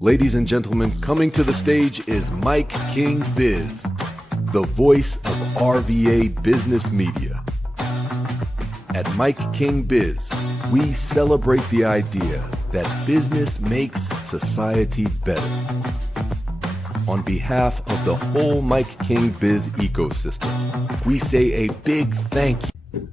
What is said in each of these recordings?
Ladies and gentlemen, coming to the stage is Mike King Biz, the voice of RVA Business Media. At Mike King Biz, we celebrate the idea that business makes society better. On behalf of the whole Mike King Biz ecosystem, we say a big thank you.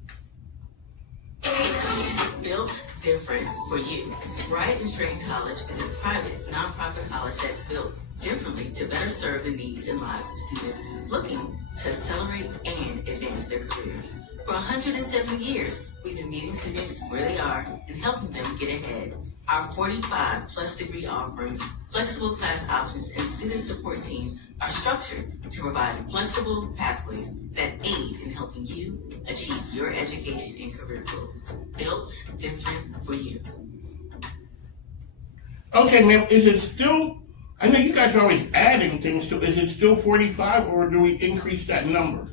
Built different for you. Bryant and Stratton College is a private, nonprofit college that's built differently to better serve the needs and lives of students looking to accelerate and advance their careers. For 170 years, we've been meeting students where they are and helping them get ahead. Our 45-plus degree offerings, flexible class options, and student support teams are structured to provide flexible pathways that aid in helping you achieve your education and career goals. Built different for you. Okay, ma'am, is it still, I know you guys are always adding things, so is it still 45 or do we increase that number?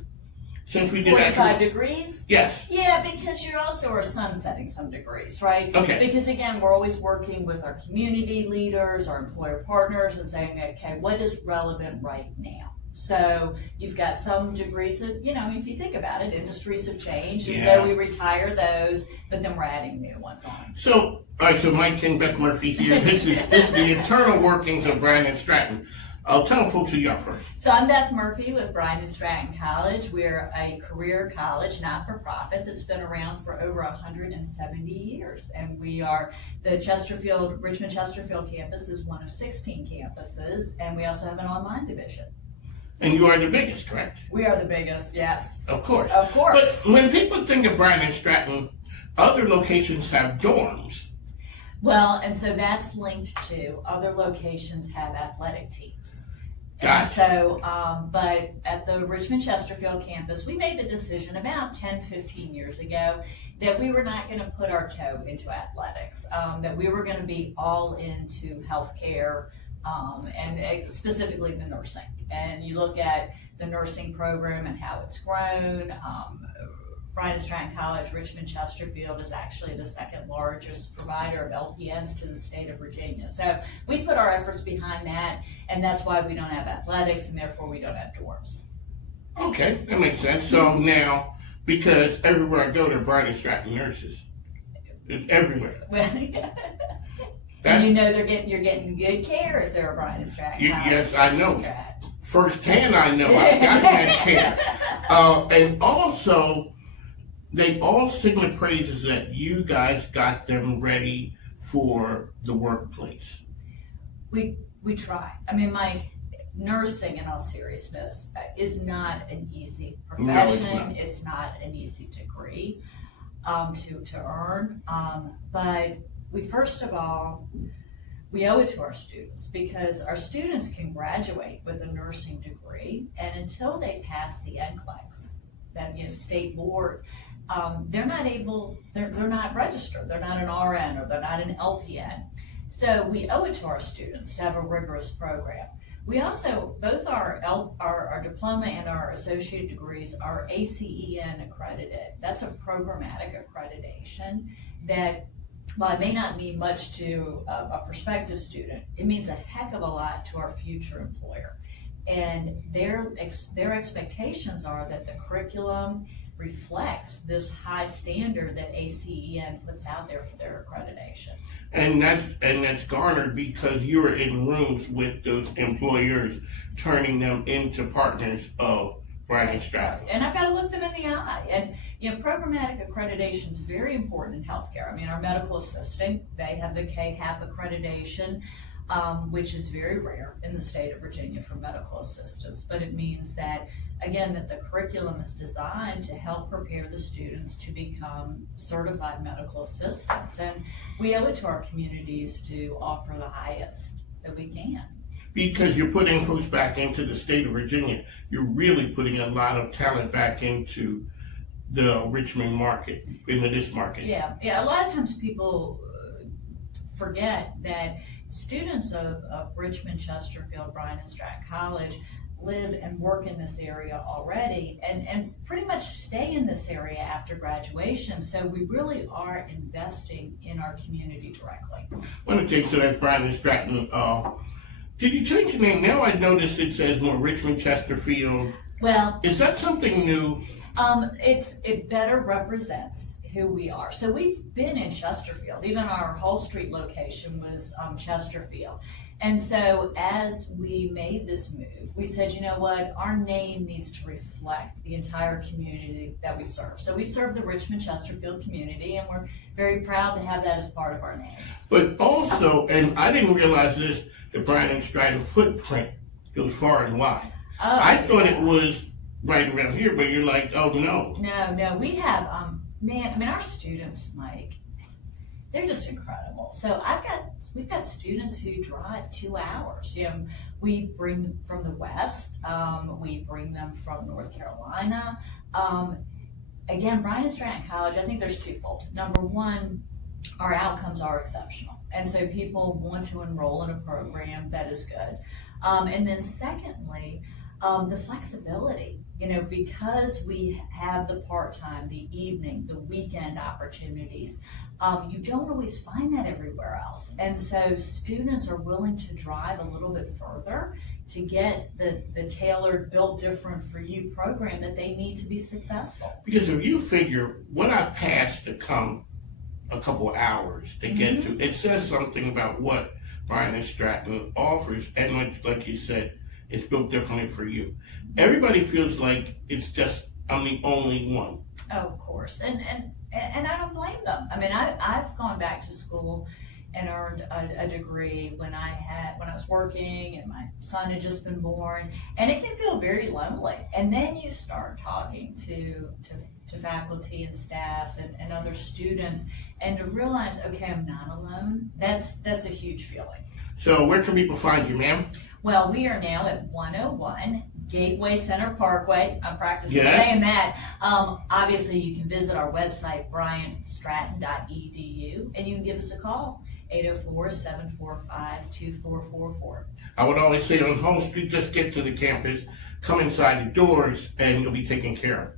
Since we did 45 degrees? Yes. Yeah, because you also are sunsetting some degrees, right? Okay. Because again, we're always working with our community leaders, our employer partners, and saying, okay, what is relevant right now? So you've got some degrees that, you know, if you think about it, industries have changed, and so we retire those, but then we're adding new ones on. So, all right, so Mike King, Beth Murphy here. This is the internal workings of Bryant and Stratton. I'll tell folks who you are first. So I'm Beth Murphy with Bryant and Stratton College. We're a career college, not-for-profit, that's been around for over 170 years. And we are the Richmond-Chesterfield campus is one of 16 campuses, and we also have an online division. And you are the biggest, correct? We are the biggest, yes. Of course. Of course. But when people think of Bryant and Stratton, other locations have dorms. Well, and so that's linked to other locations have athletic teams. Gotcha. And so, but at the Richmond-Chesterfield campus, we made the decision about 10, 15 years ago that we were not going to put our toe into athletics, that we were going to be all into healthcare, and specifically the nursing. And you look at the nursing program and how it's grown. Bryant and Stratton College, Richmond-Chesterfield is actually the second largest provider of LPNs to the state of Virginia. So we put our efforts behind that, and that's why we don't have athletics, and therefore we don't have dorms. Okay, that makes sense. So now, because everywhere I go, there are Bryant and Stratton nurses. It's everywhere. And you know you're getting good care if they're a Bryant and Stratton College. Yes, I know. Firsthand, I know. I've got that care. And also, they all sing the praises that you guys got them ready for the workplace. We try. I mean, Mike, nursing, in all seriousness, is not an easy profession. No, it's not an easy degree to earn. But we, first of all, we owe it to our students, because our students can graduate with a nursing degree, and until they pass the NCLEX, that state board, they're not registered. They're not an RN or they're not an LPN. So we owe it to our students to have a rigorous program. We also, both our diploma and our associate degrees are ACEN accredited. That's a programmatic accreditation that, while it may not mean much to a prospective student, it means a heck of a lot to our future employer. And their expectations are that the curriculum reflects this high standard that ACEN puts out there for their accreditation. And that's garnered because you're in rooms with those employers, turning them into partners of Bryant and Stratton. And I've got to look them in the eye. And programmatic accreditation is very important in healthcare. I mean, our medical assisting, they have the KHAP accreditation, which is very rare in the state of Virginia for medical assistants. But it means that, again, that the curriculum is designed to help prepare the students to become certified medical assistants. And we owe it to our communities to offer the highest that we can. Because you're putting folks back into the state of Virginia, you're really putting a lot of talent back into the Richmond market, into this market. Yeah. A lot of times people forget that students of Richmond-Chesterfield, Bryant and Stratton College live and work in this area already and pretty much stay in this area after graduation. So we really are investing in our community directly. One of the things that Bryant and Stratton, did you change the name? Now I noticed it says more Richmond-Chesterfield. Well, is that something new? It better represents who we are. So we've been in Chesterfield. Even our Hull Street location was Chesterfield. And so as we made this move, we said, you know what, our name needs to reflect the entire community that we serve. So we serve the Richmond-Chesterfield community, and we're very proud to have that as part of our name. But also, and I didn't realize this, the Bryant and Stratton footprint goes far and wide. Oh, I thought it was right around here, but you're like, oh no. No, we have, our students, Mike, they're just incredible. So we've got students who drive 2 hours. We bring them from the West. We bring them from North Carolina. Again, Bryant and Stratton College, I think there's twofold. Number one, our outcomes are exceptional. And so people want to enroll in a program that is good. And then secondly, the flexibility, because we have the part-time, the evening, the weekend opportunities, you don't always find that everywhere else. And so students are willing to drive a little bit further to get the tailored, built different for you program that they need to be successful. Because if you figure what I passed to come a couple hours to get to, it says something about what Bryant and Stratton offers, and like you said, it's built differently for you. Everybody feels like it's just, I'm the only one. Oh, of course, and I don't blame them. I've gone back to school and earned a degree when I was working and my son had just been born, and it can feel very lonely. And then you start talking to faculty and staff and other students, and to realize, okay, I'm not alone. That's a huge feeling. So where can people find you, ma'am? Well, we are now at 101 Gateway Center Parkway. I'm practicing Yes. saying that. Obviously, you can visit our website, bryantstratton.edu, and you can give us a call, 804-745-2444. I would always say on Hull Street, just get to the campus, come inside the doors, and you'll be taken care of.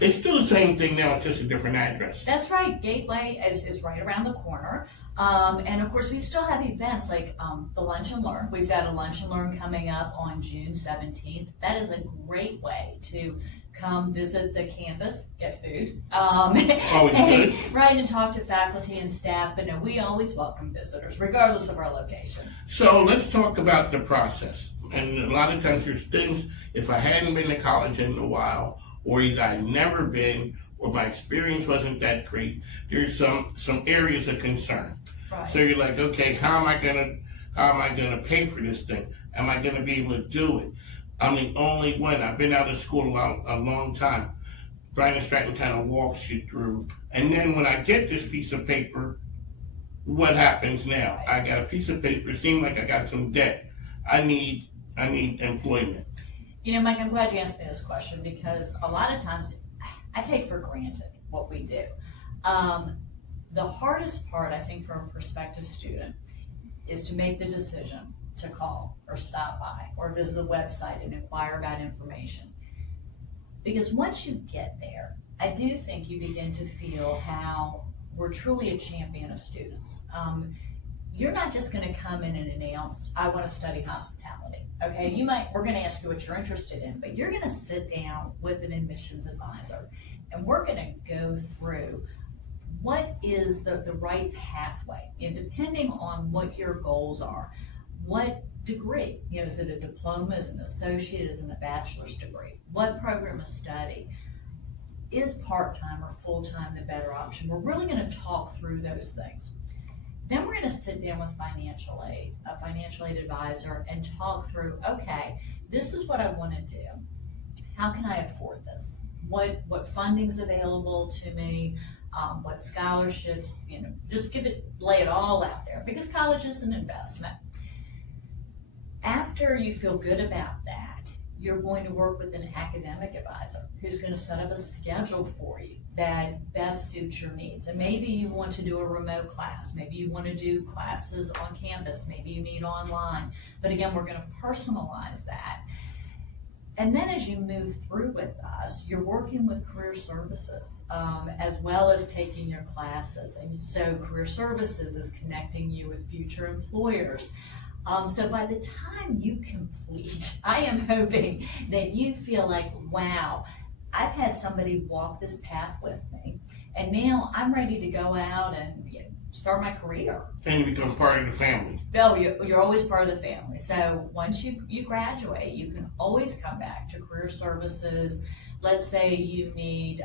It's still the same thing now, it's just a different address. That's right. Gateway is right around the corner. And of course, we still have events like the Lunch and Learn. We've got a Lunch and Learn coming up on June 17th. That is a great way to come visit the campus, get food, Good. Right, and talk to faculty and staff. But no, we always welcome visitors, regardless of our location. So let's talk about the process. And a lot of times there's things, if I hadn't been to college in a while, or either I'd never been, or my experience wasn't that great, there's some areas of concern. Right. So you're like, okay, how am I gonna pay for this thing? Am I gonna be able to do it? I'm the only one. I've been out of school a long time. Bryant and Stratton kind of walks you through. And then when I get this piece of paper, what happens now? I got a piece of paper, it seems like I got some debt. I need employment. Mike, I'm glad you asked me this question, because a lot of times I take for granted what we do. The hardest part, I think, for a prospective student is to make the decision to call or stop by or visit the website and inquire about information. Because once you get there, I do think you begin to feel how we're truly a champion of students. You're not just going to come in and announce, I want to study hospitality. Okay, we're going to ask you what you're interested in, but you're going to sit down with an admissions advisor, and we're going to go through what is the right pathway, and depending on what your goals are, what degree, is it a diploma, is it an associate, is it a bachelor's degree, what program of study, is part-time or full-time the better option? We're really going to talk through those things. Then we're going to sit down with a financial aid advisor, and talk through, okay, this is what I want to do. How can I afford this? What funding's available to me? What scholarships, just lay it all out there, because college is an investment. After you feel good about that, you're going to work with an academic advisor who's going to set up a schedule for you that best suits your needs. And maybe you want to do a remote class. Maybe you want to do classes on campus. Maybe you need online. But again, we're going to personalize that. And then as you move through with us, you're working with career services, as well as taking your classes. And so career services is connecting you with future employers. So by the time you complete, I am hoping that you feel like, wow, I've had somebody walk this path with me, and now I'm ready to go out and start my career. And you become part of the family. No, you're always part of the family. So once you graduate, you can always come back to career services. Let's say you need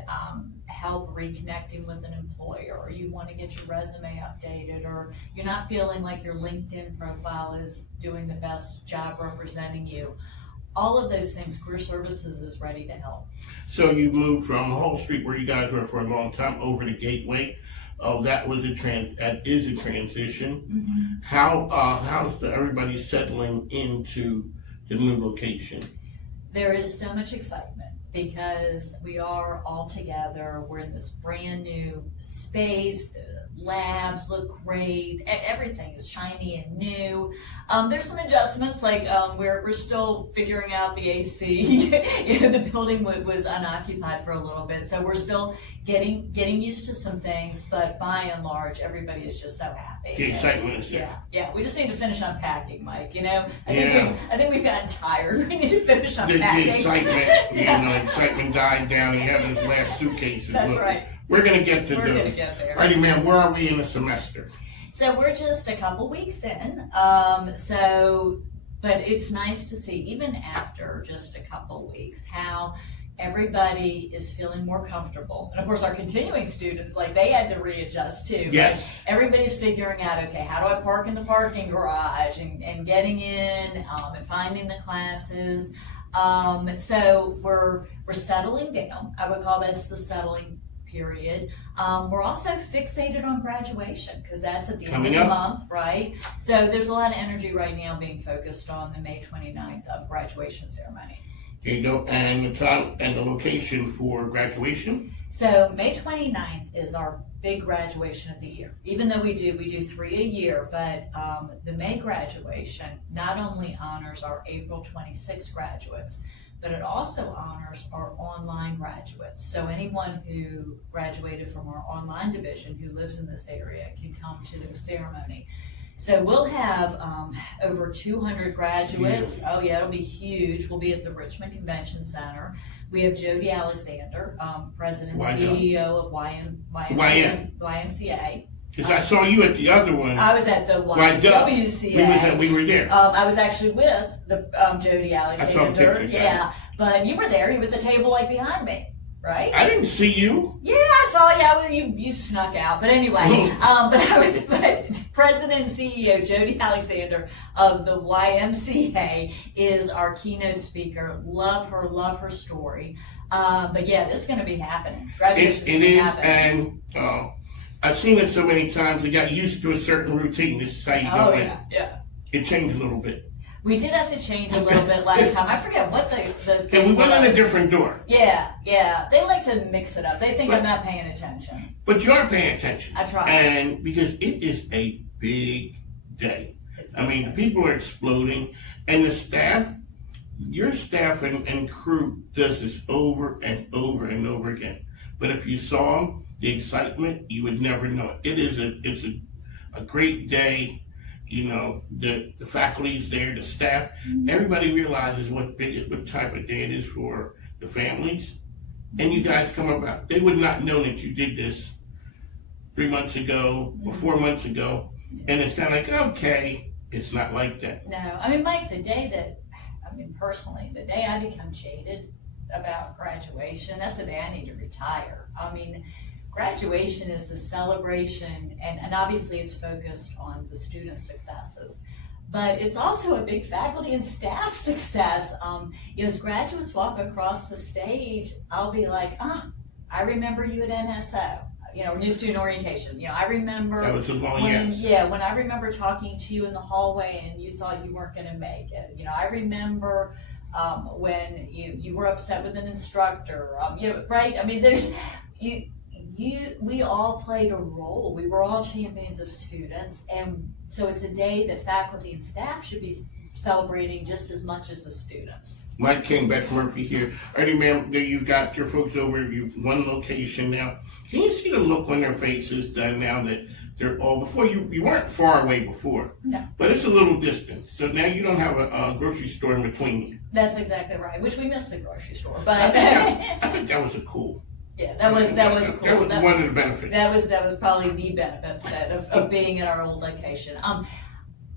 help reconnecting with an employer, or you want to get your resume updated, or you're not feeling like your LinkedIn profile is doing the best job representing you. All of those things, career services is ready to help. So you moved from Whole Street, where you guys were for a long time, over to Gateway. That is a transition. Mm-hmm. How's everybody settling into the new location? There is so much excitement because we are all together. We're in this brand new space. The labs look great. Everything is shiny and new. There's some adjustments, like we're still figuring out the AC. The building was unoccupied for a little bit, so we're still getting used to some things. But by and large, everybody is just so happy. The excitement is there. Yeah. We just need to finish unpacking, Mike. I think we've gotten tired. We need to finish unpacking. The excitement, excitement died down. He had his last suitcases. That's right. We're going to get to We're those. going to get there. Alrighty, ma'am, where are we in the semester? So we're just a couple weeks in. But it's nice to see, even after just a couple weeks, how everybody is feeling more comfortable. And of course, our continuing students, they had to readjust too. Yes. Everybody's figuring out, okay, how do I park in the parking garage and getting in and finding the classes. So we're settling down. I would call this the settling period. We're also fixated on graduation because that's at the end of the month, right? So there's a lot of energy right now being focused on the May 29th graduation ceremony. There you go. And the time and the location for graduation? So May 29th is our big graduation of the year. Even though we do 3 a year, but the May graduation not only honors our April 26 graduates, but it also honors our online graduates. So anyone who graduated from our online division who lives in this area can come to the ceremony. So we'll have over 200 graduates. Beautiful. Oh yeah, it'll be huge. We'll be at the Richmond Convention Center. We have Jody Alexander, President and CEO of YMCA. Because I saw you at the other one. I was at the YWCA. We were there. I was actually with the Jody Alexander. I saw pictures, yeah, but you were there. You were at the table behind me, right? I didn't see you. Yeah, I saw you. You snuck out. But anyway, but President and CEO Jody Alexander of the YMCA is our keynote speaker. Love her story. But yeah, this is going to be happening. Graduation's It is, happening. and I've seen it so many times. I got used to a certain routine. This is how you go in. Yeah. It changed a little bit. We did have to change a little bit last time. I forget what the And we went in a different door. Yeah. They like to mix it up. They think I'm not paying attention. But you are paying attention. I try. And because it is a big day. The people are exploding. And the staff, your staff and crew does this over and over and over again. But if you saw the excitement, you would never know it. It's a great day. The faculty's there, the staff, everybody realizes what type of day it is for the families. And you guys come about. They would not know that you did this 3 months ago or 4 months ago. And it's kind of like, okay, it's not like that. No, Mike, personally, the day I become jaded about graduation, that's the day I need to retire. Graduation is the celebration, and obviously it's focused on the students' successes, but it's also a big faculty and staff success. As graduates walk across the stage, I'll be like, I remember you at NSO, New Student Orientation. I remember that was a long when I remember talking to you in the hallway and you thought you weren't going to make it. I remember when you were upset with an instructor. Right? We all played a role. We were all champions of students, and so it's a day that faculty and staff should be celebrating just as much as the students. Mike King, Beth Murphy here. Alrighty, ma'am, you got your folks over one location now. Can you see the look on their faces now that they're all, before you weren't far away before, No. but it's a little distance. So now you don't have a grocery store in between you. That's exactly right, which we missed the grocery store, but I think that was a cool. yeah, that was cool. That was one of the benefits. That was probably the benefit of being at our old location.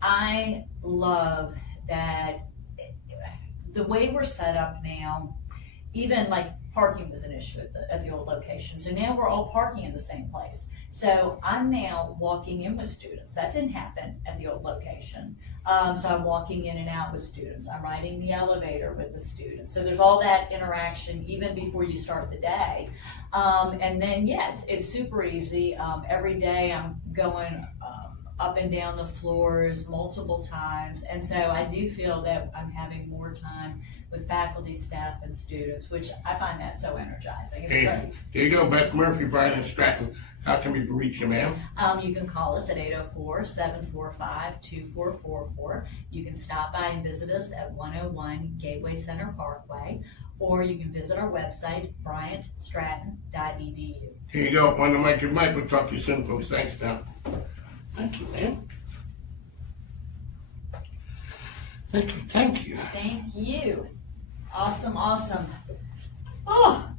I love that the way we're set up now. Even like parking was an issue at the old location, so now we're all parking in the same place. So I'm now walking in with students. That didn't happen at the old location. So I'm walking in and out with students. I'm riding the elevator with the students. So there's all that interaction even before you start the day. And then, yeah, it's super easy. Every day I'm going up and down the floors multiple times. And so I do feel that I'm having more time with faculty, staff, and students, which I find that so energizing. It's great. There you go, Beth Murphy, Bryant, and Stratton. How can we reach you, ma'am? You can call us at 804-745-2444. You can stop by and visit us at 101 Gateway Center Parkway, or you can visit our website, bryantstratton.edu. Here you go, on the mic and Mike. We'll talk to you soon, folks. Thanks, now. Thank you, ma'am. Thank you, thank you. Thank you. Awesome. Oh,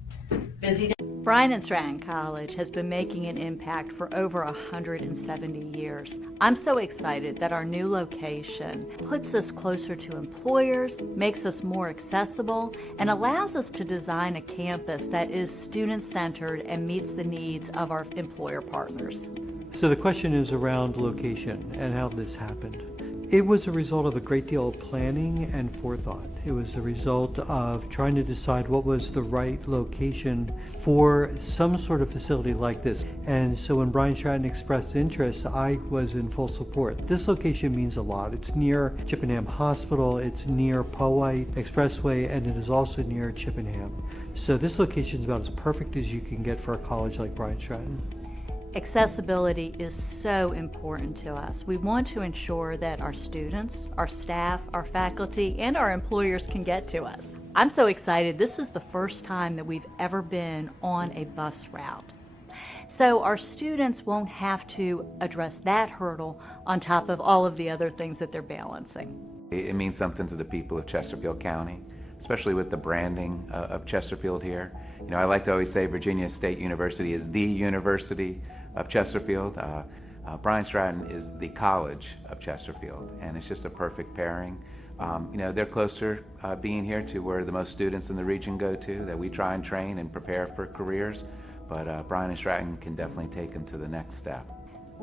busy day. Bryant and Stratton College has been making an impact for over 170 years. I'm so excited that our new location puts us closer to employers, makes us more accessible, and allows us to design a campus that is student-centered and meets the needs of our employer partners. So the question is around location and how this happened. It was a result of a great deal of planning and forethought. It was a result of trying to decide what was the right location for some sort of facility like this. And so when Brian Stratton expressed interest, I was in full support. This location means a lot. It's near Chippenham Hospital, it's near Powhite Expressway, and it is also near Chippenham. So this location is about as perfect as you can get for a college like Brian Stratton. Accessibility is so important to us. We want to ensure that our students, our staff, our faculty, and our employers can get to us. I'm so excited. This is the first time that we've ever been on a bus route. So our students won't have to address that hurdle on top of all of the other things that they're balancing. It means something to the people of Chesterfield County, especially with the branding of Chesterfield here. You know, I like to always say Virginia State University is the University of Chesterfield. Bryant Stratton is the College of Chesterfield, and it's just a perfect pairing. You know, they're closer being here to where the most students in the region go to, that we try and train and prepare for careers, but Bryant and Stratton can definitely take them to the next step.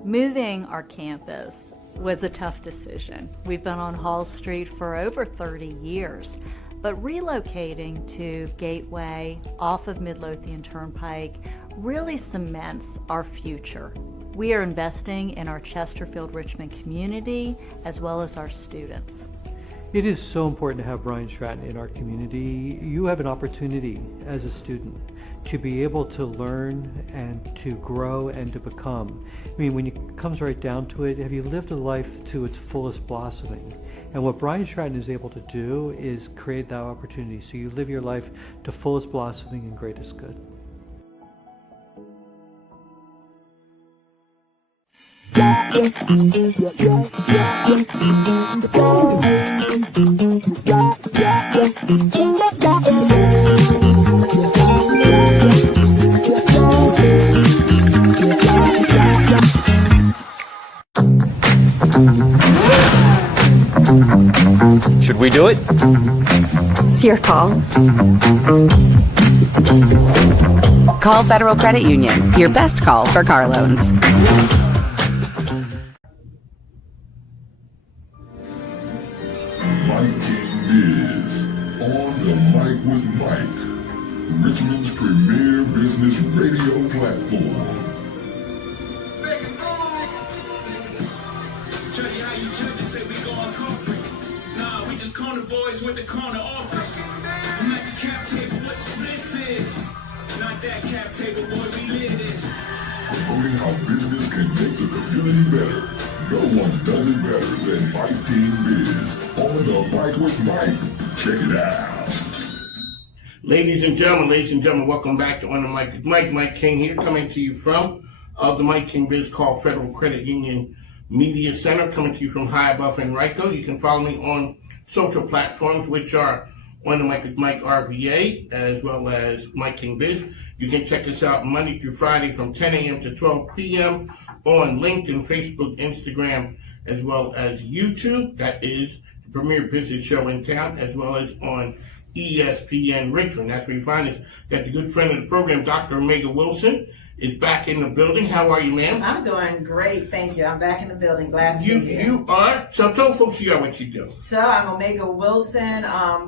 Moving our campus was a tough decision. We've been on Hall Street for over 30 years. But relocating to Gateway off of Midlothian Turnpike really cements our future. We are investing in our Chesterfield-Richmond community as well as our students. It is so important to have Brian Stratton in our community. You have an opportunity as a student to be able to learn and to grow and to become. I mean, when it comes right down to it, have you lived a life to its fullest blossoming? And what Brian Stratton is able to do is create that opportunity so you live your life to fullest blossoming and greatest good. Should we do it? It's your call. Call Federal Credit Union, your best call for car loans. Mike King Biz, on the mic with Mike, Richmond's premier business radio platform. Corner boys with the corner office. I'm at the cap table, what the splits is. Not that cap table, boy, we live this. Promoting how business can make the community better. No one does it better than Mike King Biz on the Mic with Mike. Check it out. Ladies and gentlemen, welcome back to On the Mic with Mike. Mike King here, coming to you from the Mike King Biz Call Federal Credit Union Media Center, coming to you from high above Henrico. You can follow me on social platforms, which are On the Mic with Mike RVA, as well as Mike King Biz. You can check us out Monday through Friday from 10 a.m. to 12 p.m. on LinkedIn, Facebook, Instagram, as well as YouTube. That is the premier business show in town, as well as on ESPN Richmond. That's where you find us. Got the good friend of the program, Dr. Omega Wilson, is back in the building. How are you, ma'am? I'm doing great, thank you. I'm back in the building. Glad to be here. You are? So tell folks you are what you do. So I'm Omega Wilson,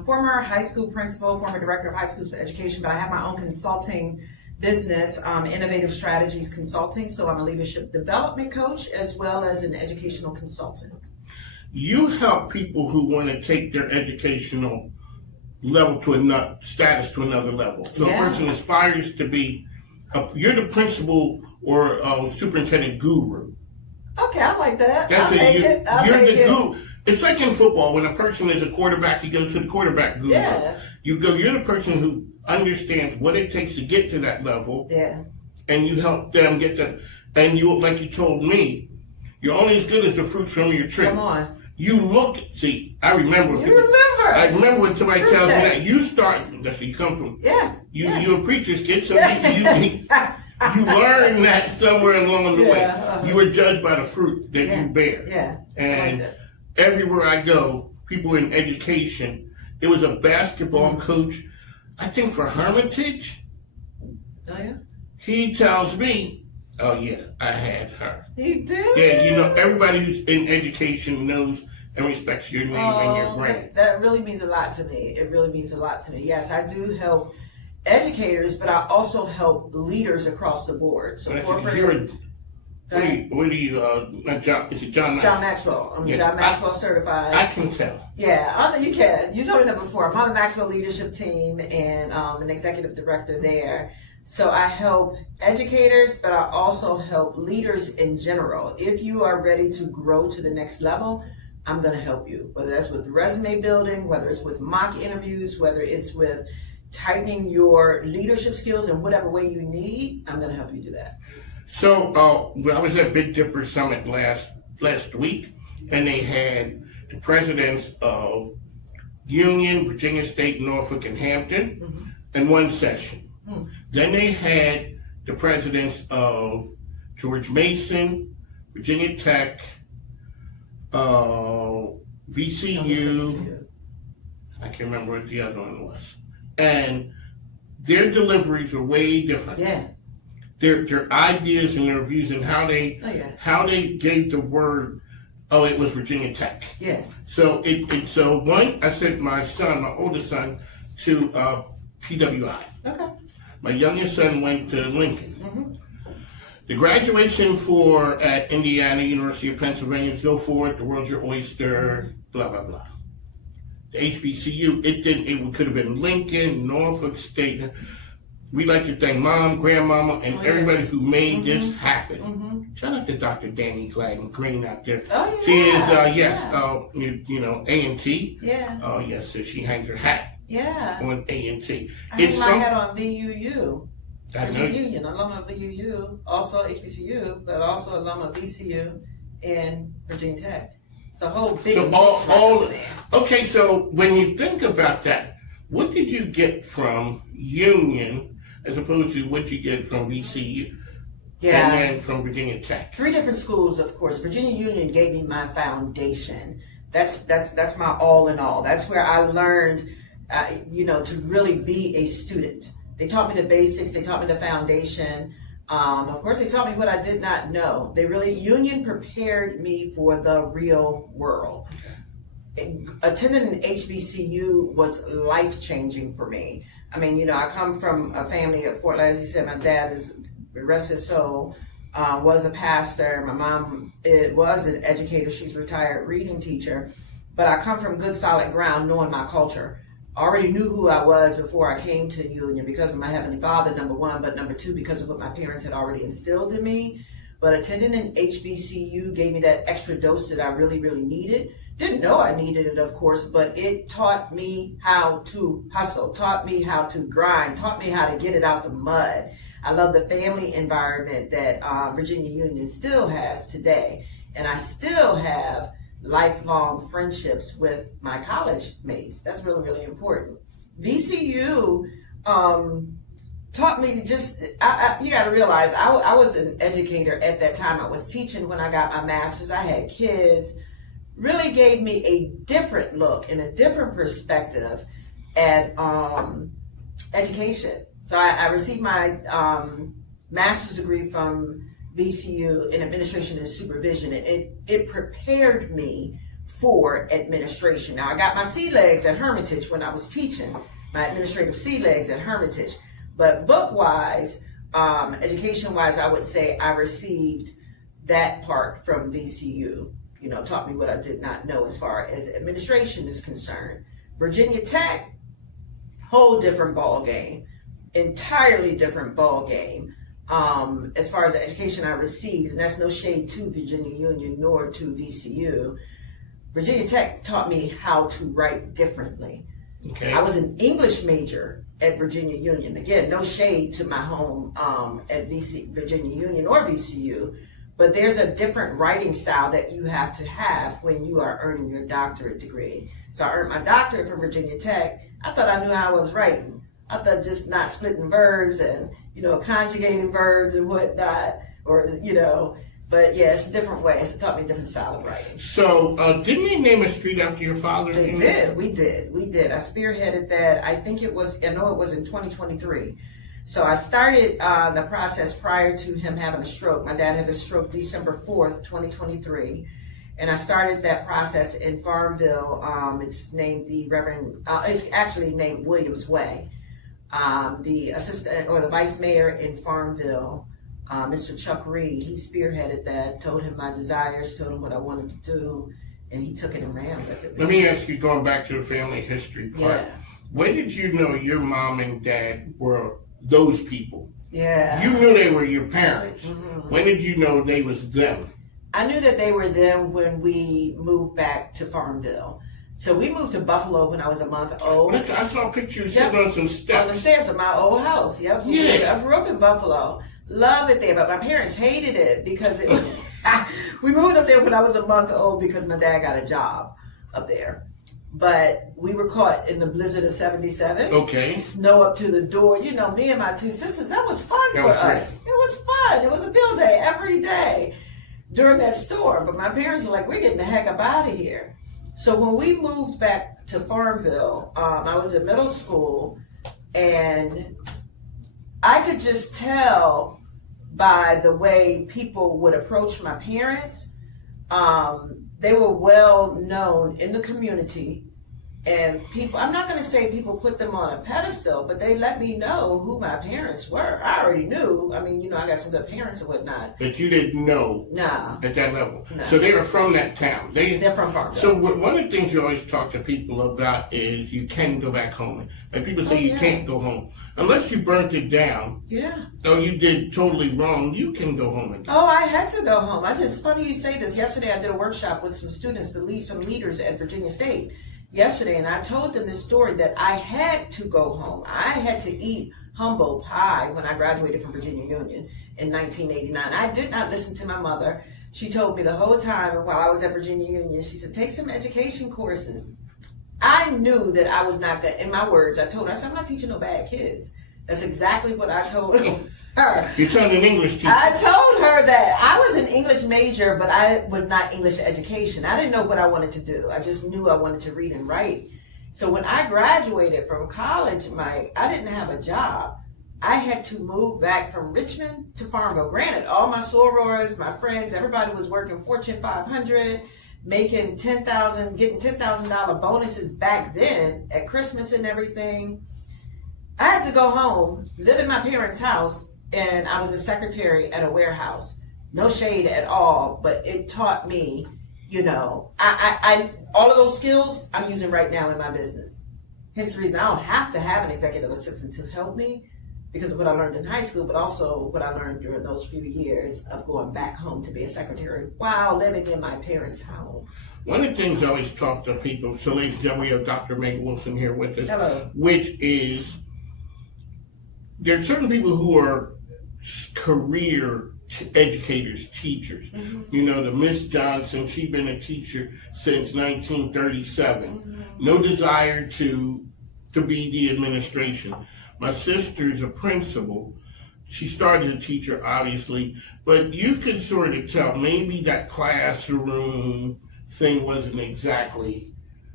former high school principal, former director of high schools for education, but I have my own consulting business, Innovative Strategies Consulting. So I'm a leadership development coach as well as an educational consultant. You help people who want to take their educational level to another status to another level. So Yeah. a person aspires to be, you're the principal or superintendent guru. Okay, I like that. That's I'll take it. I'll You're take the it. guru. It's like in football, when a person is a quarterback, he goes to the quarterback guru. Yeah. You're the person who understands what it takes to get to that level, Yeah. and you help them get that. And you, like you told me, you're only as good as the fruits from your tree. Come on. You look, see, I remember. You remember. I remember when somebody Fruit tells me check. that. You start, that's where you come from. Yeah. You're a preacher's kid, so you learn that somewhere along the way. You are judged by the fruit that you bear. Yeah. And I like everywhere I go, people in education, there was a basketball coach, I think for Hermitage. Oh, yeah? He tells me, oh yeah, I had her. He did? Yeah, you know, everybody who's in education knows and respects your name and your brand. That really means a lot to me. It really means a lot to me. Yes, I do help educators, but I also help leaders across the board. So corporate. What do you, John, is it John Maxwell? John Maxwell. I'm Yes, John Maxwell certified. I can tell. Yeah, I know you can. You told me that before. I'm on the Maxwell leadership team and an executive director there. So I help educators, but I also help leaders in general. If you are ready to grow to the next level, I'm going to help you. Whether that's with resume building, whether it's with mock interviews, whether it's with tightening your leadership skills in whatever way you need, I'm going to help you do that. So I was at Big Dipper Summit last week, and they had the presidents of Union, Virginia State, Norfolk, and Hampton in one session. Then they had the presidents of George Mason, Virginia Tech, VCU, I can't remember what the other one was. And their deliveries are way different. Yeah. Their ideas and their views and how they gave the word, it was Virginia Tech. Yeah. So I sent my oldest son, to PWI. Okay. My youngest son went to Lincoln. The graduation at Indiana, University of Pennsylvania is go for it, the world's your oyster, blah, blah, blah. The HBCU, it could have been Lincoln, Norfolk State. We like to thank Mom, Grandmama, and everybody who made this happen. Shout out to Dr. Danny Gladden Green out there. Oh, yeah. She is, A&T. Yeah. Oh, yes, so she hangs her hat on A&T. I hang my hat on VUU. Virginia know. Union, alum of VUU, also HBCU, but also alum of VCU and Virginia Tech. It's a whole big okay, so when you think about that, what did you get from Union as opposed to what you get from VCU? Yeah. And then from Virginia Tech? 3 different schools, of course. Virginia Union gave me my foundation. That's my all in all. That's where I learned, to really be a student. They taught me the basics. They taught me the foundation. Of course, they taught me what I did not know. Union prepared me for the real world. Attending an HBCU was life-changing for me. I mean, I come from a family at Fort Lauderdale. As you said, my dad is, rest his soul, was a pastor. My mom was an educator. She's a retired reading teacher. But I come from good, solid ground, knowing my culture. I already knew who I was before I came to Union because of my Heavenly Father, number one, but number two, because of what my parents had already instilled in me. But attending an HBCU gave me that extra dose that I really, really needed Didn't know I needed it, of course, but it taught me how to hustle, taught me how to grind, taught me how to get it out the mud. I love the family environment that Virginia Union still has today. And I still have lifelong friendships with my college mates. That's really, really important. VCU taught me just, you got to realize, I was an educator at that time. I was teaching when I got my master's. I had kids. Really gave me a different look and a different perspective at education. So I received my master's degree from VCU in administration and supervision. It prepared me for administration. Now I got my sea legs at Hermitage when I was teaching, my administrative sea legs at Hermitage. But book-wise, education-wise, I would say I received that part from VCU. You know, taught me what I did not know as far as administration is concerned. Virginia Tech, whole different ball game, entirely different ball game. As far as the education I received, and that's no shade to Virginia Union nor to VCU. Virginia Tech taught me how to write differently. Okay. I was an English major at Virginia Union. Again, no shade to my home at Virginia Union or VCU. But there's a different writing style that you have to have when you are earning your doctorate degree. So I earned my doctorate from Virginia Tech. I thought I knew how I was writing. I thought just not splitting verbs and, you know, conjugating verbs and whatnot, or, you know, but yeah, it's different ways. It taught me a different style of writing. So didn't they name a street after your father? We did. I spearheaded that. I know it was in 2023. So I started the process prior to him having a stroke. My dad had a stroke December 4th, 2023. And I started that process in Farmville. It's named it's actually named Williams Way. The assistant or the vice mayor in Farmville, Mr. Chuck Reed, he spearheaded that, told him my desires, told him what I wanted to do, and he took it and ran with it. Let me ask you, going back to the family history part, Yeah. when did you know your mom and dad were those people? Yeah. You knew they were your parents. Mm-hmm. When did you know they was them? I knew that they were them when we moved back to Farmville. So we moved to Buffalo when I was a month old. I saw pictures sitting on some steps. On the stairs of my old house. Yep. Yeah. I grew up in Buffalo. Love it there, but my parents hated it because we moved up there when I was a month old because my dad got a job up there. But we were caught in the blizzard of 77. Okay. Snow up to the door. You know, me and my two sisters, that was fun for us. It was fun. It was a field day every day during that storm. But my parents were like, we're getting the heck up out of here. So when we moved back to Farmville, I was in middle school, and I could just tell by the way people would approach my parents. They were well known in the community, and people, I'm not going to say people put them on a pedestal, but they let me know who my parents were. I already knew. I mean, you know, I got some good parents and whatnot. But you didn't know at that level. No. So they were from that town. They're from Farmville. So one of the things you always talk to people about is you can go back home. And people say you can't go home. Unless you burnt it down. Yeah. Or you did totally wrong, you can go home again. Oh, I had to go home. Funny you say this. Yesterday I did a workshop with some students to lead some leaders at Virginia State yesterday, and I told them this story that I had to go home. I had to eat humble pie when I graduated from Virginia Union in 1989. I did not listen to my mother. She told me the whole time while I was at Virginia Union, she said, take some education courses. I knew that I was not good. In my words, I told her, I said, I'm not teaching no bad kids. That's exactly what I told her. You turned an English teacher. I told her that I was an English major, but I was not English education. I didn't know what I wanted to do. I just knew I wanted to read and write. So when I graduated from college, I didn't have a job. I had to move back from Richmond to Farmville. Granted, all my sorors, my friends, everybody was working Fortune 500, making $10,000, getting $10,000 bonuses back then at Christmas and everything. I had to go home, live in my parents' house, and I was a secretary at a warehouse. No shade at all, but it taught me, you know, I all of those skills I'm using right now in my business. Hence the reason I don't have to have an executive assistant to help me. because of what I learned in high school, but also what I learned during those few years of going back home to be a secretary while living in my parents' home. One of the things I always talk to people, so ladies and gentlemen, we have Dr. Meg Wilson here with us. Hello. Which is, there are certain people who are career educators, teachers. You know, the Miss Johnson, she's been a teacher since 1937. No desire to be the administration. My sister's a principal. She started as a teacher, obviously, but you could sort of tell maybe that classroom thing wasn't exactly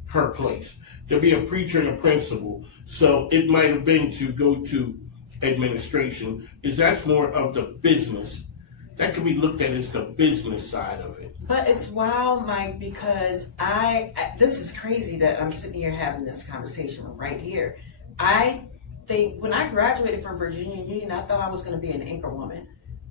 her place. To be a preacher and a principal, so it might have been to go to administration, is that's more of the business. That could be looked at as the business side of it. But it's wild, Mike, because this is crazy that I'm sitting here having this conversation right here. I think when I graduated from Virginia Union, I thought I was going to be an anchor woman.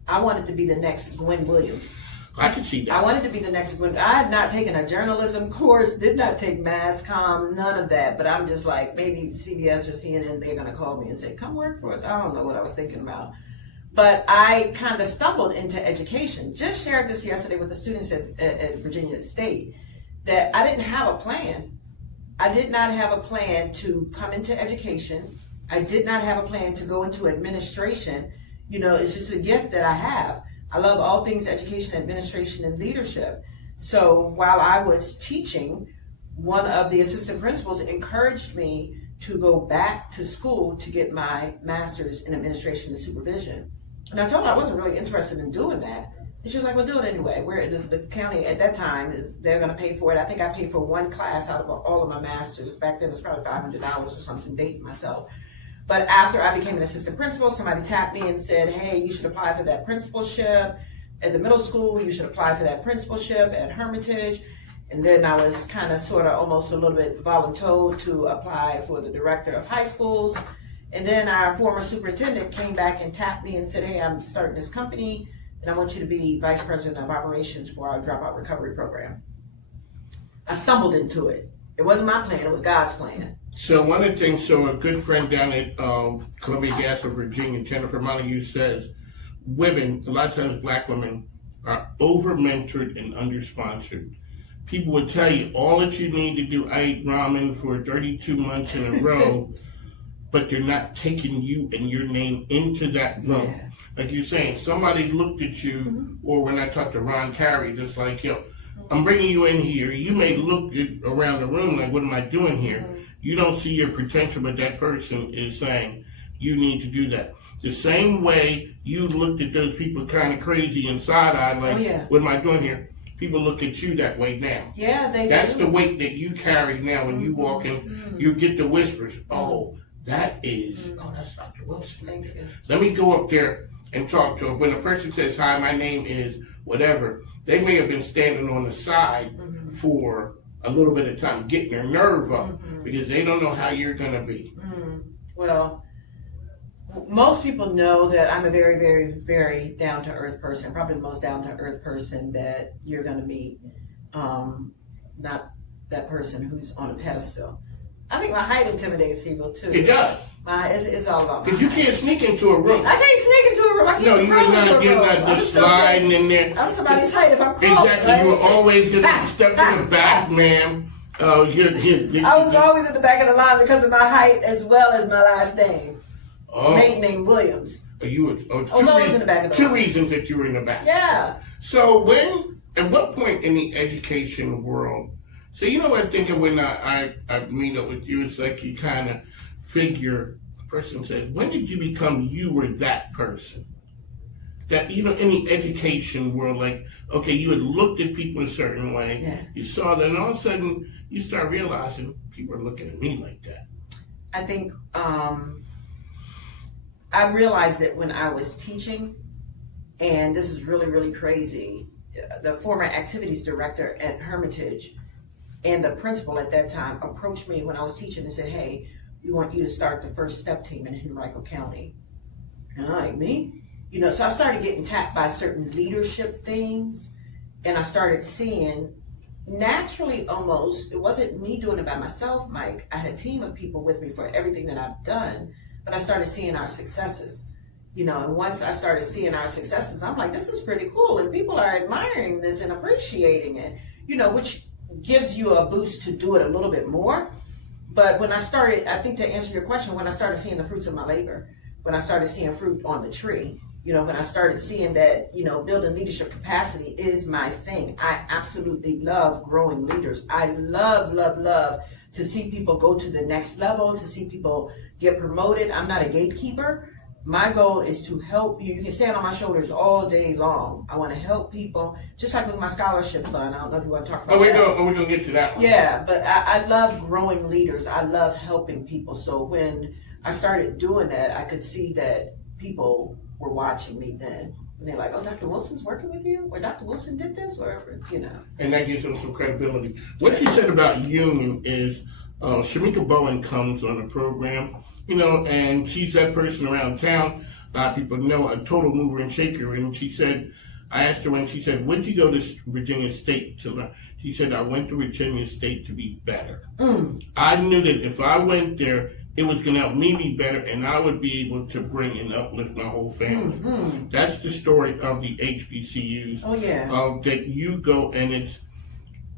I wanted to be the next Gwen Williams. I can see that. I wanted to be the next Gwen. I had not taken a journalism course, did not take mass comm, none of that. But I'm just like, maybe CBS or CNN, they're going to call me and say, come work for it. I don't know what I was thinking about. But I kind of stumbled into education. Just shared this yesterday with the students at Virginia State, that I didn't have a plan. I did not have a plan to come into education. I did not have a plan to go into administration. You know, it's just a gift that I have. I love all things education, administration, and leadership. So while I was teaching, one of the assistant principals encouraged me to go back to school to get my master's in administration and supervision. And I told her I wasn't really interested in doing that. And she was like, well, do it anyway. The county at that time, they're going to pay for it. I think I paid for one class out of all of my masters. Back then it was probably $500 or something, dating myself. But after I became an assistant principal, somebody tapped me and said, hey, you should apply for that principalship at the middle school. You should apply for that principalship at Hermitage. And then I was kind of sort of almost a little bit voluntold to apply for the director of high schools. And then our former superintendent came back and tapped me and said, hey, I'm starting this company and I want you to be vice president of operations for our dropout recovery program. I stumbled into it. It wasn't my plan, it was God's plan. So one of the things, so a good friend down at Columbia Gas of Virginia, Jennifer Montague, says women, a lot of times black women, are over-mentored and under-sponsored. People would tell you all that you need to do. I ate ramen for 32 months in a row, but they're not taking you and your name into that room. Yeah. Like you're saying, somebody looked at you, or when I talked to Ron Carey, just like, yo, I'm bringing you in here. You may look around the room like, what am I doing here? You don't see your potential, but that person is saying, you need to do that. The same way you looked at those people kind of crazy and side-eyed, like, what am I doing here? People look at you that way now. Yeah, they That's do. the weight that you carry now when you walk in. You get the whispers. Oh, that is, oh, that's Dr. Wilson. Thank you. Let me go up there and talk to her. When a person says, hi, my name is whatever, they may have been standing on the side for a little bit of time, getting their nerve up because they don't know how you're going to be. Well, most people know that I'm a very, very, very down-to-earth person, probably the most down-to-earth person that you're going to meet, not that person who's on a pedestal. I think my height intimidates people, too. It does. It's all about my Because you height. can't sneak into a room. I can't sneak into a room. I can't No, crawl into a room. you're not just sliding in there. I'm somebody's height if I'm crawling. Exactly. You were always going to step to the back, ma'am. Oh, you're I was always in the back of the line because of my height as well as my last name. Name Williams. You were, I was always in the back of the two line. reasons that you were in the back. Yeah. So at what point in the education world, so you know what I'm thinking when I meet up with you, it's like you kind of figure, the person says, when did you become you were that person? That, you know, in the education world, like, okay, you had looked at people a certain way, you saw that, and all of a sudden you start realizing people are looking at me like that. I think I realized it when I was teaching, and this is really, really crazy. The former activities director at Hermitage and the principal at that time approached me when I was teaching and said, hey, we want you to start the first step team in Henrico County. And I'm like, me? You know, so I started getting tapped by certain leadership things, and I started seeing naturally almost, it wasn't me doing it by myself, Mike. I had a team of people with me for everything that I've done, but I started seeing our successes. You know, and once I started seeing our successes, I'm like, this is pretty cool. And people are admiring this and appreciating it, you know, which gives you a boost to do it a little bit more. But when I started, I think to answer your question, when I started seeing the fruits of my labor, when I started seeing fruit on the tree, you know, when I started seeing that, you know, building leadership capacity is my thing. I absolutely love growing leaders. I love to see people go to the next level, to see people get promoted. I'm not a gatekeeper. My goal is to help you. You can stand on my shoulders all day long. I want to help people, just like with my scholarship fund. I don't know if you want to talk about that. We're going to get to that one. Yeah, but I love growing leaders. I love helping people. So when I started doing that, I could see that people were watching me then. And they're like, oh, Dr. Wilson's working with you? Or Dr. Wilson did this? Or, you know. And that gives them some credibility. What you said about union is Shamika Bowen comes on the program, you know, and she's that person around town. A lot of people know, a total mover and shaker. And she said, I asked her when she said, where'd you go to Virginia State to learn? She said, I went to Virginia State to be better. I knew that if I went there, it was going to help me be better, and I would be able to bring and uplift my whole family. That's the story of the HBCUs. Oh, yeah. That you go, and it's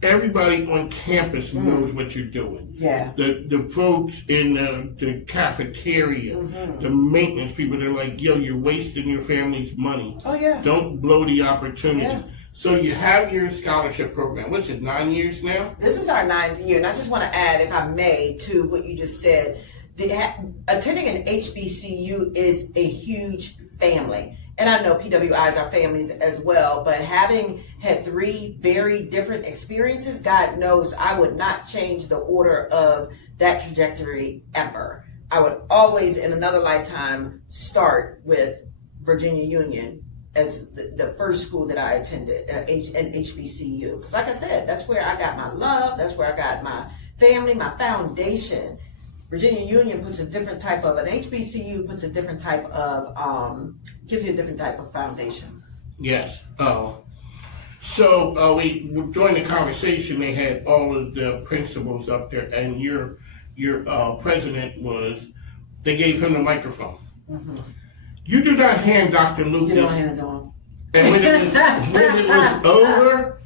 everybody on campus knows what you're doing. Yeah. The folks in the cafeteria, the maintenance people, they're like, yo, you're wasting your family's money. Oh, yeah. Don't blow the opportunity. Yeah. So you have your scholarship program. What's it, 9 years now? This is our 9th year, and I just want to add, if I may, to what you just said. Attending an HBCU is a huge family. And I know PWIs are families as well, but having had 3 very different experiences, God knows I would not change the order of that trajectory ever. I would always, in another lifetime, start with Virginia Union as the first school that I attended, an HBCU. Because like I said, that's where I got my love, that's where I got my family, my foundation. Virginia Union puts a different type of, an HBCU puts a different type of, gives you a different type of foundation. Yes. So we during the conversation, they had all of the principals up there, and your president was, they gave him the microphone. You do not hand Dr. Lucas. You don't hand it to him. And when it was over,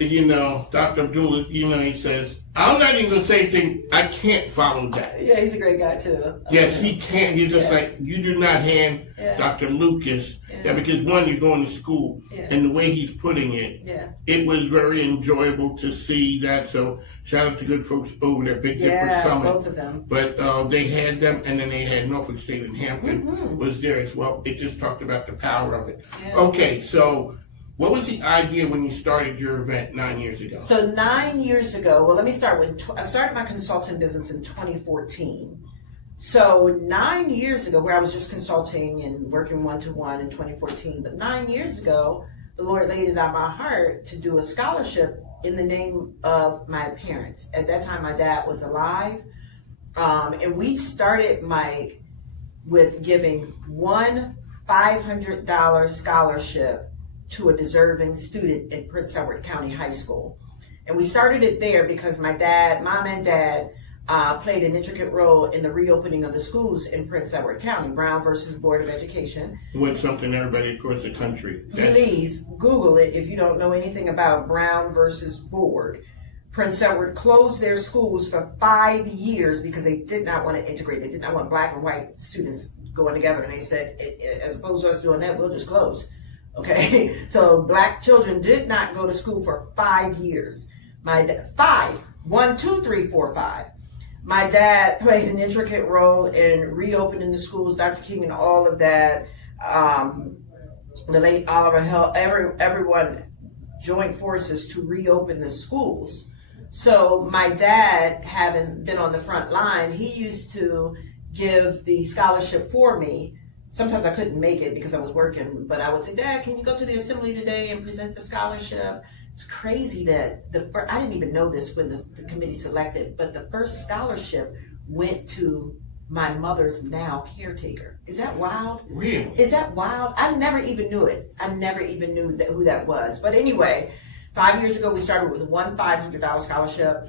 you know, Dr. Abdullah, you know, he says, I'm not even going to say anything. I can't follow that. Yeah, he's a great guy, too. Yes, he can't. He's just like, you do not hand Dr. Lucas that, because one, you're going to school, and the way he's putting it, it was very enjoyable to see that. So shout out to good folks over there, Big Dipper Summit. Both of them. But they had them, and then they had Norfolk State and Hampton was there as well. It just talked about the power of it. Okay, so what was the idea when you started your event 9 years ago? So 9 years ago, well, let me start with, I started my consulting business in 2014. So 9 years ago, where I was just consulting and working one-to-one in 2014, but 9 years ago, the Lord laid it on my heart to do a scholarship in the name of my parents. At that time, my dad was alive. And we started, Mike, with giving one $500 scholarship to a deserving student in Prince Edward County High School. And we started it there because my dad, mom and dad, played an intricate role in the reopening of the schools in Prince Edward County, Brown versus Board of Education. With something everybody across the country. Please Google it if you don't know anything about Brown versus Board. Prince Edward closed their schools for 5 years because they did not want to integrate. They did not want black and white students going together. And they said, as opposed to us doing that, we'll just close. Okay, so black children did not go to school for 5 years. My dad, 5, 1, 2, 3, 4, 5. My dad played an intricate role in reopening the schools, Dr. King and all of that. The late Oliver Hill, everyone joined forces to reopen the schools. So my dad, having been on the front line, he used to give the scholarship for me. Sometimes I couldn't make it because I was working, but I would say, Dad, can you go to the assembly today and present the scholarship? It's crazy that I didn't even know this when the committee selected, but the first scholarship went to my mother's now caretaker. Is that wild? Really? Is that wild? I never even knew it. I never even knew who that was. But anyway, 5 years ago, we started with one $500 scholarship.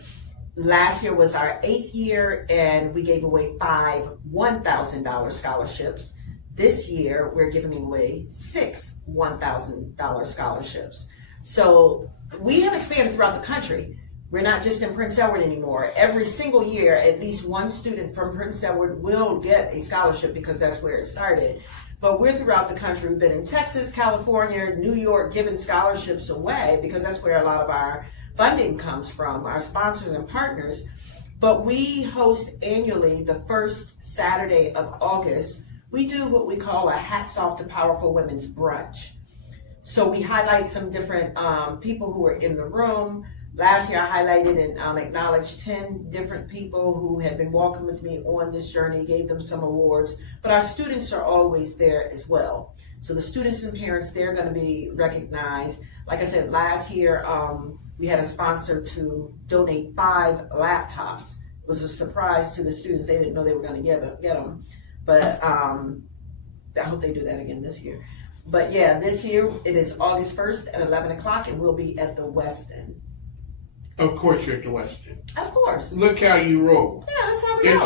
Last year was our 8th year, and we gave away 5 $1,000 scholarships. This year, we're giving away 6 $1,000 scholarships. So we have expanded throughout the country. We're not just in Prince Edward anymore. Every single year, at least one student from Prince Edward will get a scholarship because that's where it started. But we're throughout the country. We've been in Texas, California, New York, giving scholarships away because that's where a lot of our funding comes from, our sponsors and partners. But we host annually the first Saturday of August. We do what we call a Hats Off to Powerful Women's Brunch. So we highlight some different people who are in the room. Last year I highlighted and acknowledged 10 different people who had been walking with me on this journey, gave them some awards. But our students are always there as well. So the students and parents, they're going to be recognized. Like I said, last year, we had a sponsor to donate 5 laptops. It was a surprise to the students. They didn't know they were going to get them. But I hope they do that again this year. But yeah, this year it is August 1st at 11 o'clock, and we'll be at the Westin. Of course you're at the Westin. Of course. Look how you roll. Yeah, that's how we go.